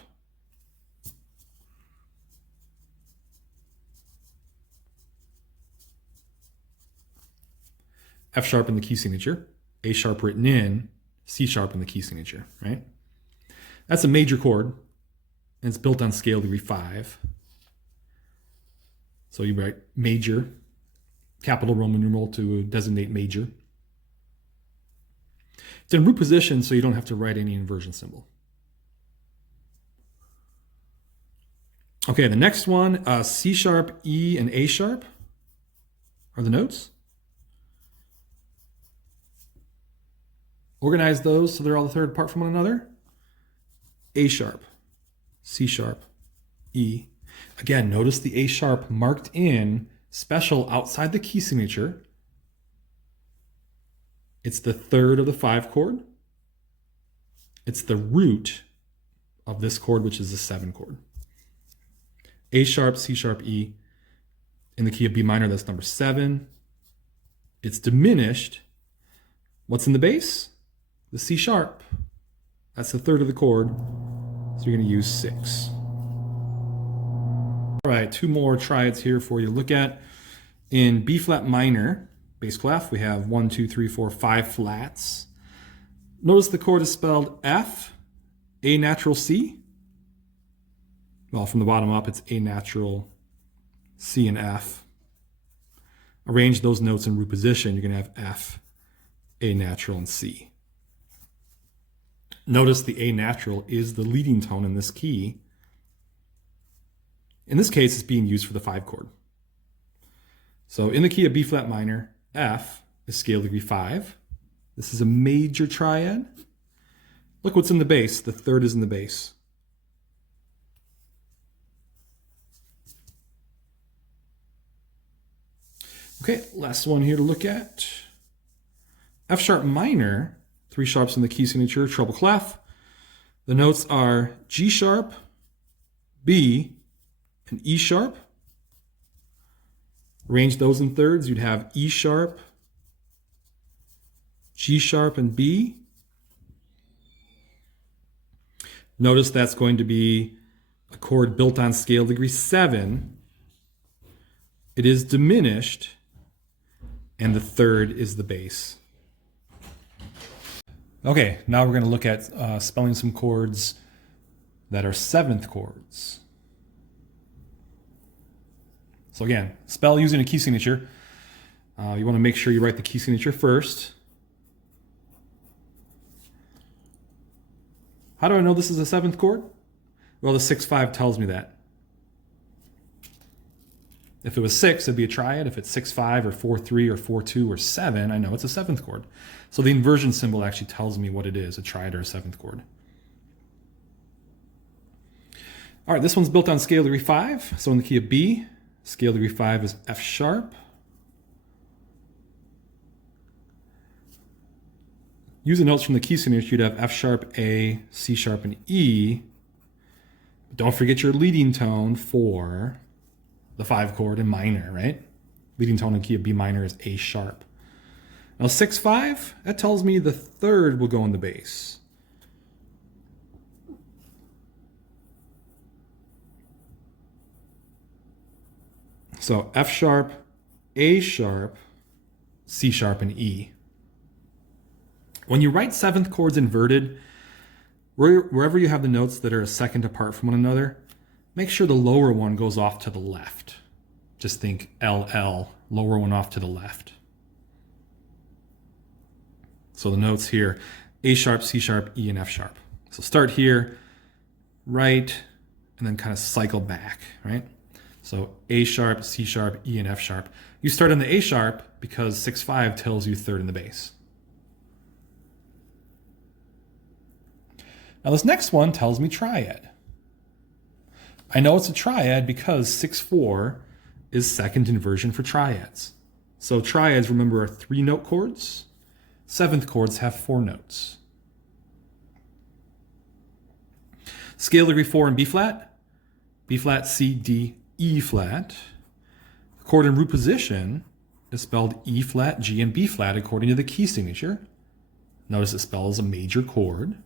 F sharp in the key signature, A sharp written in, C sharp in the key signature, right? That's a major chord, and it's built on scale degree 5. So you write major, capital Roman numeral to designate major. It's in root position, so you don't have to write any inversion symbol. Okay, the next one, C sharp, E, and A sharp are the notes. Organize those so they're all the third apart from one another. A sharp, C sharp, E. Again, notice the A sharp marked in special outside the key signature. It's the third of the 5 chord. It's the root of this chord, which is the 7 chord. A sharp, C sharp, E. In the key of B minor, that's number 7. It's diminished. What's in the bass? The C sharp. That's the third of the chord. So you're going to use 6. All right, 2 more triads here for you to look at. In B flat minor, bass clef, we have 1, 2, 3, 4, 5 flats. Notice the chord is spelled F, A natural C. Well, from the bottom up, it's A natural, C, and F. Arrange those notes in root position. You're going to have F, A natural, and C. Notice the A natural is the leading tone in this key. In this case, it's being used for the 5 chord. So in the key of B flat minor, F is scale degree 5. This is a major triad. Look what's in the bass. The third is in the bass. Okay, last one here to look at. F sharp minor, 3 sharps in the key signature, treble clef. The notes are G sharp, B, and E sharp. Arrange those in thirds. You'd have E sharp, G sharp, and B. Notice that's going to be a chord built on scale degree 7. It is diminished, and the third is the bass. Okay, now we're going to look at spelling some chords that are 7th chords. So again, spell using a key signature. You want to make sure you write the key signature first. How do I know this is a 7th chord? Well, the 6-5 tells me that. If it was 6, it'd be a triad. If it's 6-5 or 4-3 or 4-2 or 7, I know it's a 7th chord. So the inversion symbol actually tells me what it is, a triad or a 7th chord. All right, this one's built on scale degree 5. So in the key of B, scale degree 5 is F sharp. Using notes from the key signature, you'd have F sharp, A, C sharp, and E. But don't forget your leading tone for the 5 chord in minor, right? Leading tone in key of B minor is A sharp. Now 6-5, that tells me the third will go in the bass. So F sharp, A sharp, C sharp, and E. When you write 7th chords inverted, wherever you have the notes that are a second apart from one another, make sure the lower one goes off to the left. Just think LL, lower one off to the left. So the notes here, A sharp, C sharp, E, and F sharp. So start here, right, and then kind of cycle back, right? So A sharp, C sharp, E, and F sharp. You start on the A sharp because 6-5 tells you third in the bass. Now this next one tells me triad. I know it's a triad because 6-4 is second inversion for triads. So triads, remember, are 3-note chords. 7th chords have 4 notes. Scale degree 4 in B flat, C, D, E flat. The chord in root position is spelled E flat, G, and B flat according to the key signature. Notice it spells a major chord.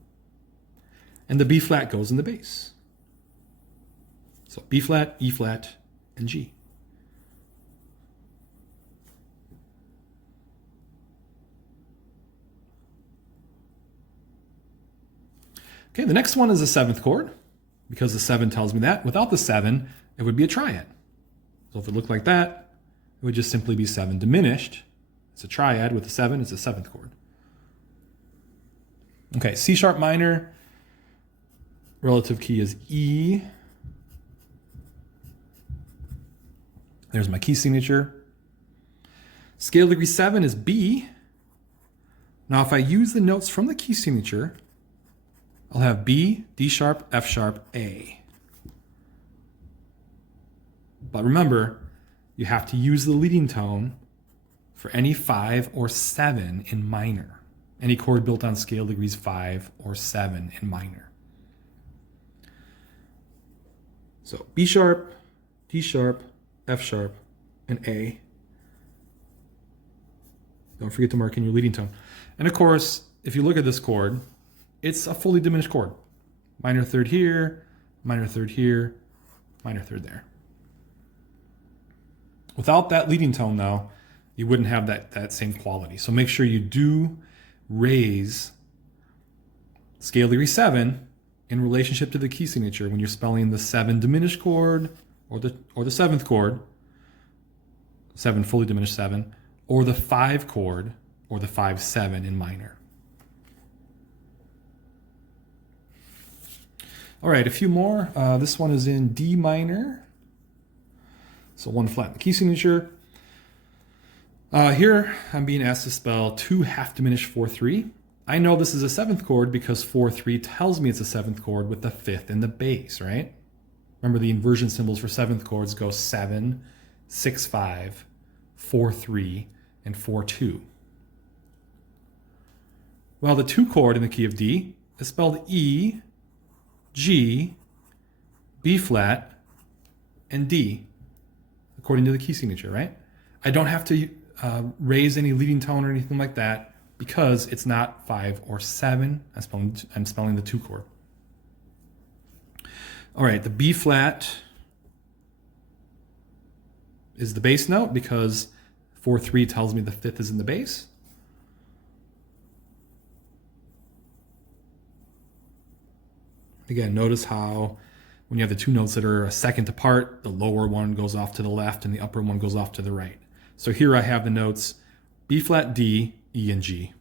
And the B flat goes in the bass. So B flat, E flat, and G. Okay, the next one is a seventh chord, because the 7 tells me that. Without the 7, it would be a triad. So if it looked like that, it would just simply be 7 diminished. It's a triad with a 7, it's a seventh chord. Okay, C sharp minor, relative key is E. There's my key signature. Scale degree 7 is B. Now if I use the notes from the key signature, I'll have B, D sharp, F sharp, A. But remember, you have to use the leading tone for any 5 or 7 in minor. Any chord built on scale degrees 5 or 7 in minor. So B sharp, D sharp, F sharp, and A. Don't forget to mark in your leading tone. And of course, if you look at this chord, it's a fully diminished chord. Minor third here, minor third here, minor third there. Without that leading tone now, you wouldn't have that same quality. So make sure you do raise scale degree 7 in relationship to the key signature when you're spelling the 7 diminished chord or the seventh chord, 7 fully diminished 7, or the 5 chord or the 5-7 in minor. All right, a few more. This one is in D minor. So 1 flat in the key signature. Here I'm being asked to spell 2 half diminished 4-3. I know this is a 7th chord because 4-3 tells me it's a 7th chord with the 5th in the bass, right? Remember the inversion symbols for 7th chords go 7, 6-5, 4-3, and 4-2. Well, the 2 chord in the key of D is spelled E, G, B flat, and D, according to the key signature, right? I don't have to raise any leading tone or anything like that because it's not 5 or 7. I'm spelling the 2 chord. All right, the B flat is the bass note because 4-3 tells me the 5th is in the bass. Again, notice how when you have the 2 notes that are a second apart, the lower one goes off to the left and the upper one goes off to the right. So here I have the notes B flat, D, E, and G.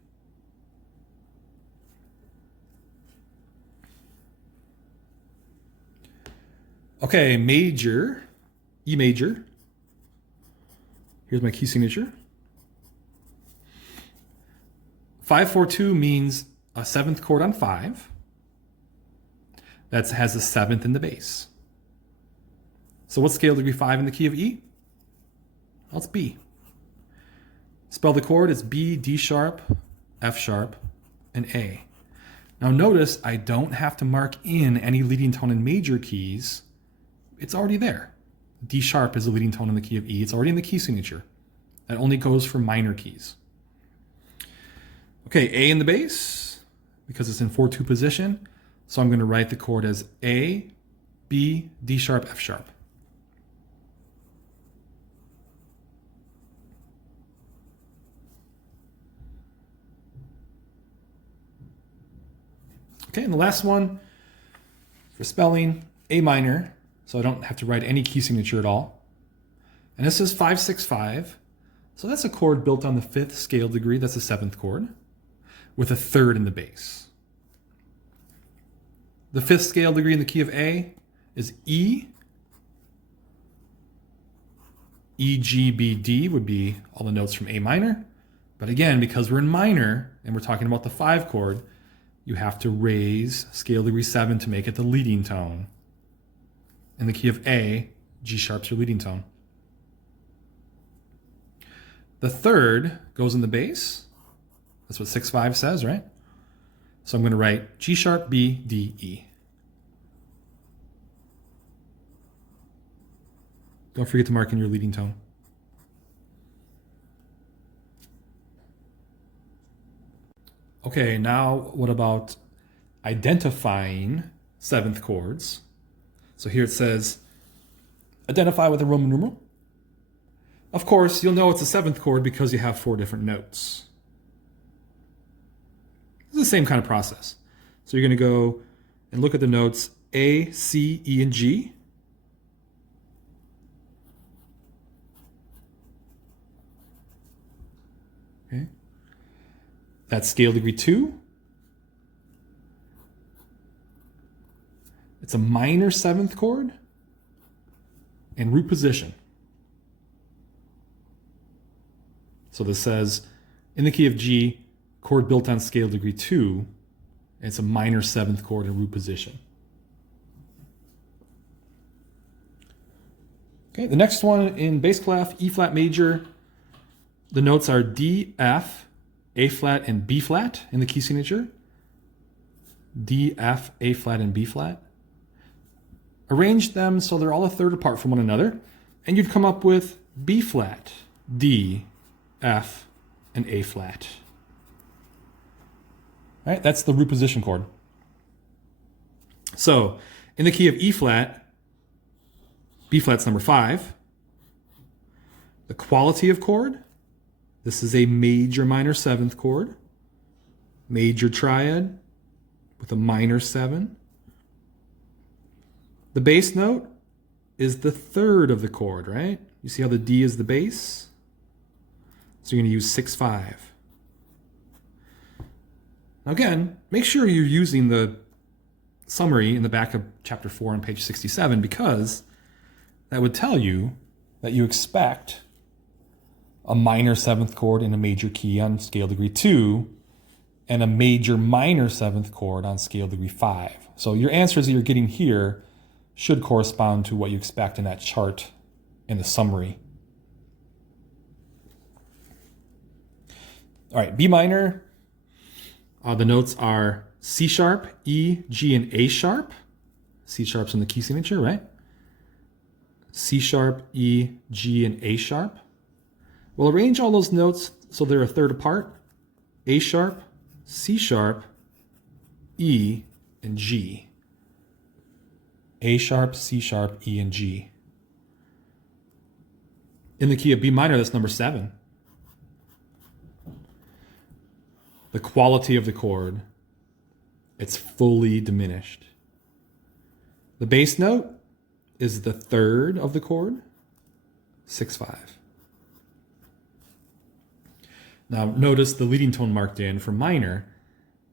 Okay, major, E major. Here's my key signature. 5-4-2 means a 7th chord on 5. That has a 7th in the bass. So what's scale degree 5 in the key of E? Well, it's B. Spell the chord, it's B, D sharp, F sharp, and A. Now notice I don't have to mark in any leading tone in major keys. It's already there. D sharp is a leading tone in the key of E. It's already in the key signature. That only goes for minor keys. Okay, A in the bass, because it's in 4-2 position. So I'm going to write the chord as A, B, D sharp, F sharp. Okay, and the last one for spelling, A minor, so I don't have to write any key signature at all. And this is 5-6-5, so that's a chord built on the 5th scale degree, that's the 7th chord, with a 3rd in the bass. The 5th scale degree in the key of A is E. E, G, B, D would be all the notes from A minor. But again, because we're in minor and we're talking about the 5 chord, you have to raise scale degree 7 to make it the leading tone. In the key of A, G sharp's your leading tone. The 3rd goes in the bass. That's what 6-5 says, right? So I'm going to write G sharp, B, D, E. Don't forget to mark in your leading tone. Okay, now what about identifying 7th chords? So here it says, identify with a Roman numeral. Of course, you'll know it's a 7th chord because you have 4 different notes. It's the same kind of process. So you're going to go and look at the notes A, C, E, and G. Okay. That's scale degree 2. It's a minor 7th chord and root position. So this says, in the key of G, chord built on scale degree 2, and it's a minor 7th chord in root position. Okay, the next one in bass clef, E flat major, the notes are D, F, A flat, and B flat in the key signature. D, F, A flat, and B flat. Arrange them so they're all a third apart from one another, and you'd come up with B flat, D, F, and A flat. All right, that's the root position chord. So, in the key of E flat, B flat's number 5. The quality of chord, this is a major minor 7th chord, major triad with a minor 7. The bass note is the 3rd of the chord, right? You see how the D is the bass? So you're going to use 6-5. Now again, make sure you're using the summary in the back of chapter 4 on page 67, because that would tell you that you expect a minor 7th chord in a major key on scale degree 2 and a major minor 7th chord on scale degree 5. So your answers that you're getting here should correspond to what you expect in that chart in the summary. All right, B minor, the notes are C sharp, E, G, and A sharp. C sharp's in the key signature, right? C sharp, E, G, and A sharp. We'll arrange all those notes so they're a third apart. A sharp, C sharp, E, and G. A sharp, C sharp, E, and G. In the key of B minor, that's number 7. The quality of the chord, it's fully diminished. The bass note is the 3rd of the chord, 6-5. Now notice the leading tone marked in for minor,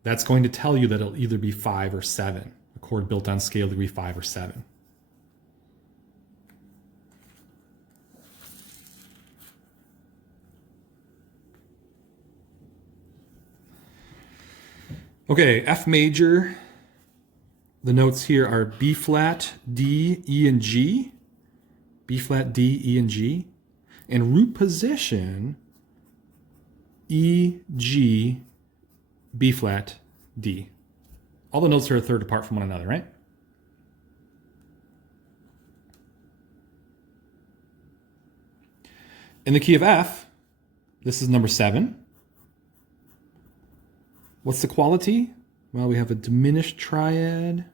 that's going to tell you that it'll either be 5 or 7, a chord built on scale degree 5 or 7. Okay, F major, the notes here are B flat, D, E, and G. B flat, D, E, and G. And root position, E, G, B flat, D. All the notes are a third apart from one another, right? In the key of F, this is number 7. What's the quality? Well, we have a diminished triad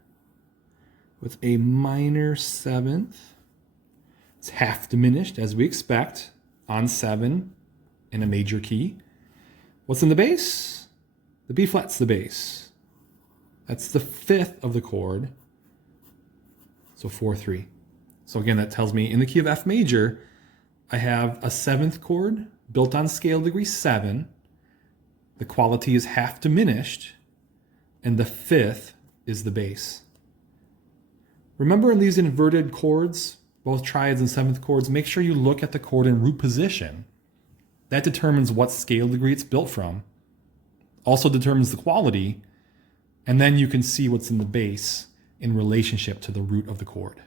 with a minor 7th. It's half diminished, as we expect, on 7 in a major key. What's in the bass? The B flat's the bass. That's the 5th of the chord. So 4-3. So again, that tells me in the key of F major, I have a 7th chord built on scale degree 7. The quality is half diminished, and the 5th is the bass. Remember, in these inverted chords, both triads and 7th chords, make sure you look at the chord in root position. That determines what scale degree it's built from, also determines the quality, and then you can see what's in the bass in relationship to the root of the chord.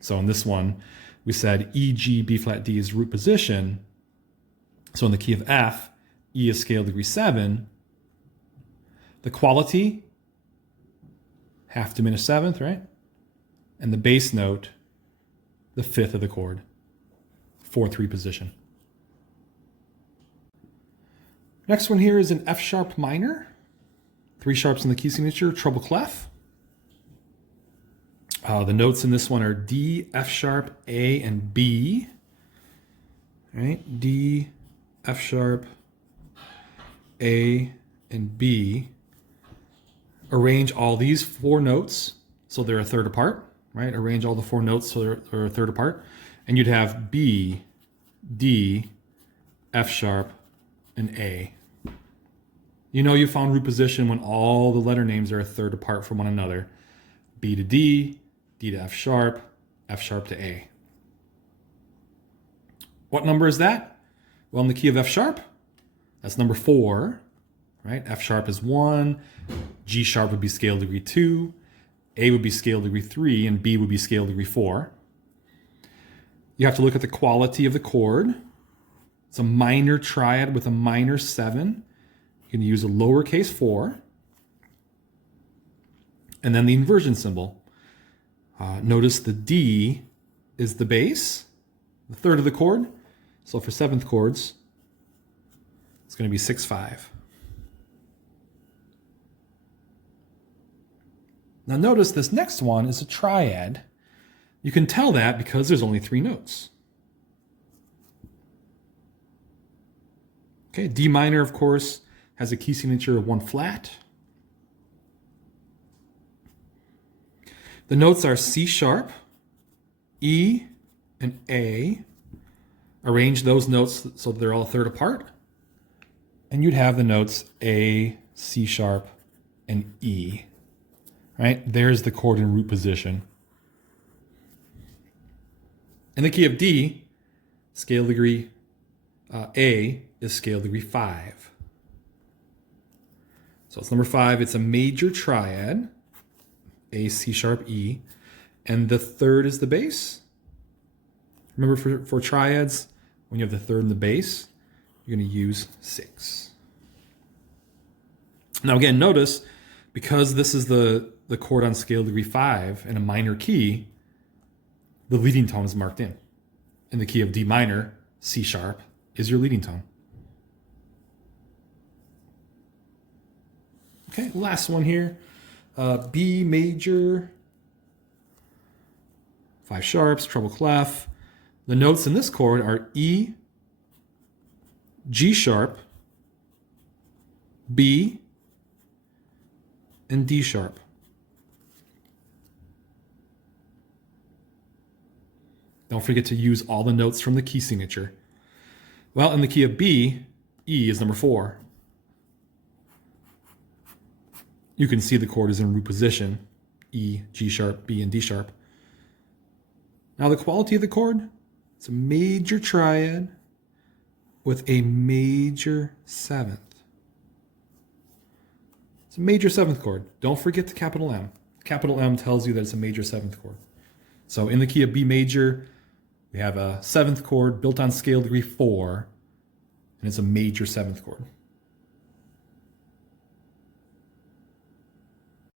So in this one, we said E, G, B flat, D is root position. So in the key of F, E is scale degree 7. The quality, half diminished 7th, right? And the bass note, the 5th of the chord, 4-3 position. Next one here is an F sharp minor. 3 sharps in the key signature, treble clef. The notes in this one are D, F sharp, A, and B. All right, D, F sharp, A, and B. arrange all these 4 notes so they're a third apart, right? Arrange all the 4 notes so they're a third apart. And you'd have B, D, F sharp, and A. You know you found root position when all the letter names are a third apart from one another. B to D, D to F sharp to A. What number is that? Well, in the key of F sharp, that's number 4, right? F sharp is 1, G sharp would be scale degree 2, A would be scale degree 3, and B would be scale degree 4. You have to look at the quality of the chord. It's a minor triad with a minor 7. You can use a lowercase 4. And then the inversion symbol. Notice the D is the bass, the third of the chord. So for 7th chords, it's going to be 6-5. Now notice this next one is a triad. You can tell that because there's only 3 notes. Okay, D minor, of course, has a key signature of 1 flat. The notes are C sharp, E, and A. Arrange those notes so they're all a third apart. And you'd have the notes A, C sharp, and E. Right? There's the chord in root position. In the key of D, scale degree A is scale degree 5. So it's number 5. It's a major triad, A, C sharp, E. And the third is the bass. Remember for triads, when you have the third and the bass, you're going to use 6. Now again, notice, because this is the chord on scale degree 5 in a minor key, the leading tone is marked in. In the key of D minor, C sharp is your leading tone. Okay, last one here. B major, 5 sharps, treble clef. The notes in this chord are E, G sharp, B, and D sharp. Don't forget to use all the notes from the key signature. Well, in the key of B, E is number 4. You can see the chord is in root position. E, G sharp, B, and D sharp. Now the quality of the chord, it's a major triad with a major 7th. It's a major 7th chord. Don't forget the capital M. Capital M tells you that it's a major 7th chord. So in the key of B major, we have a 7th chord built on scale degree 4, and it's a major 7th chord.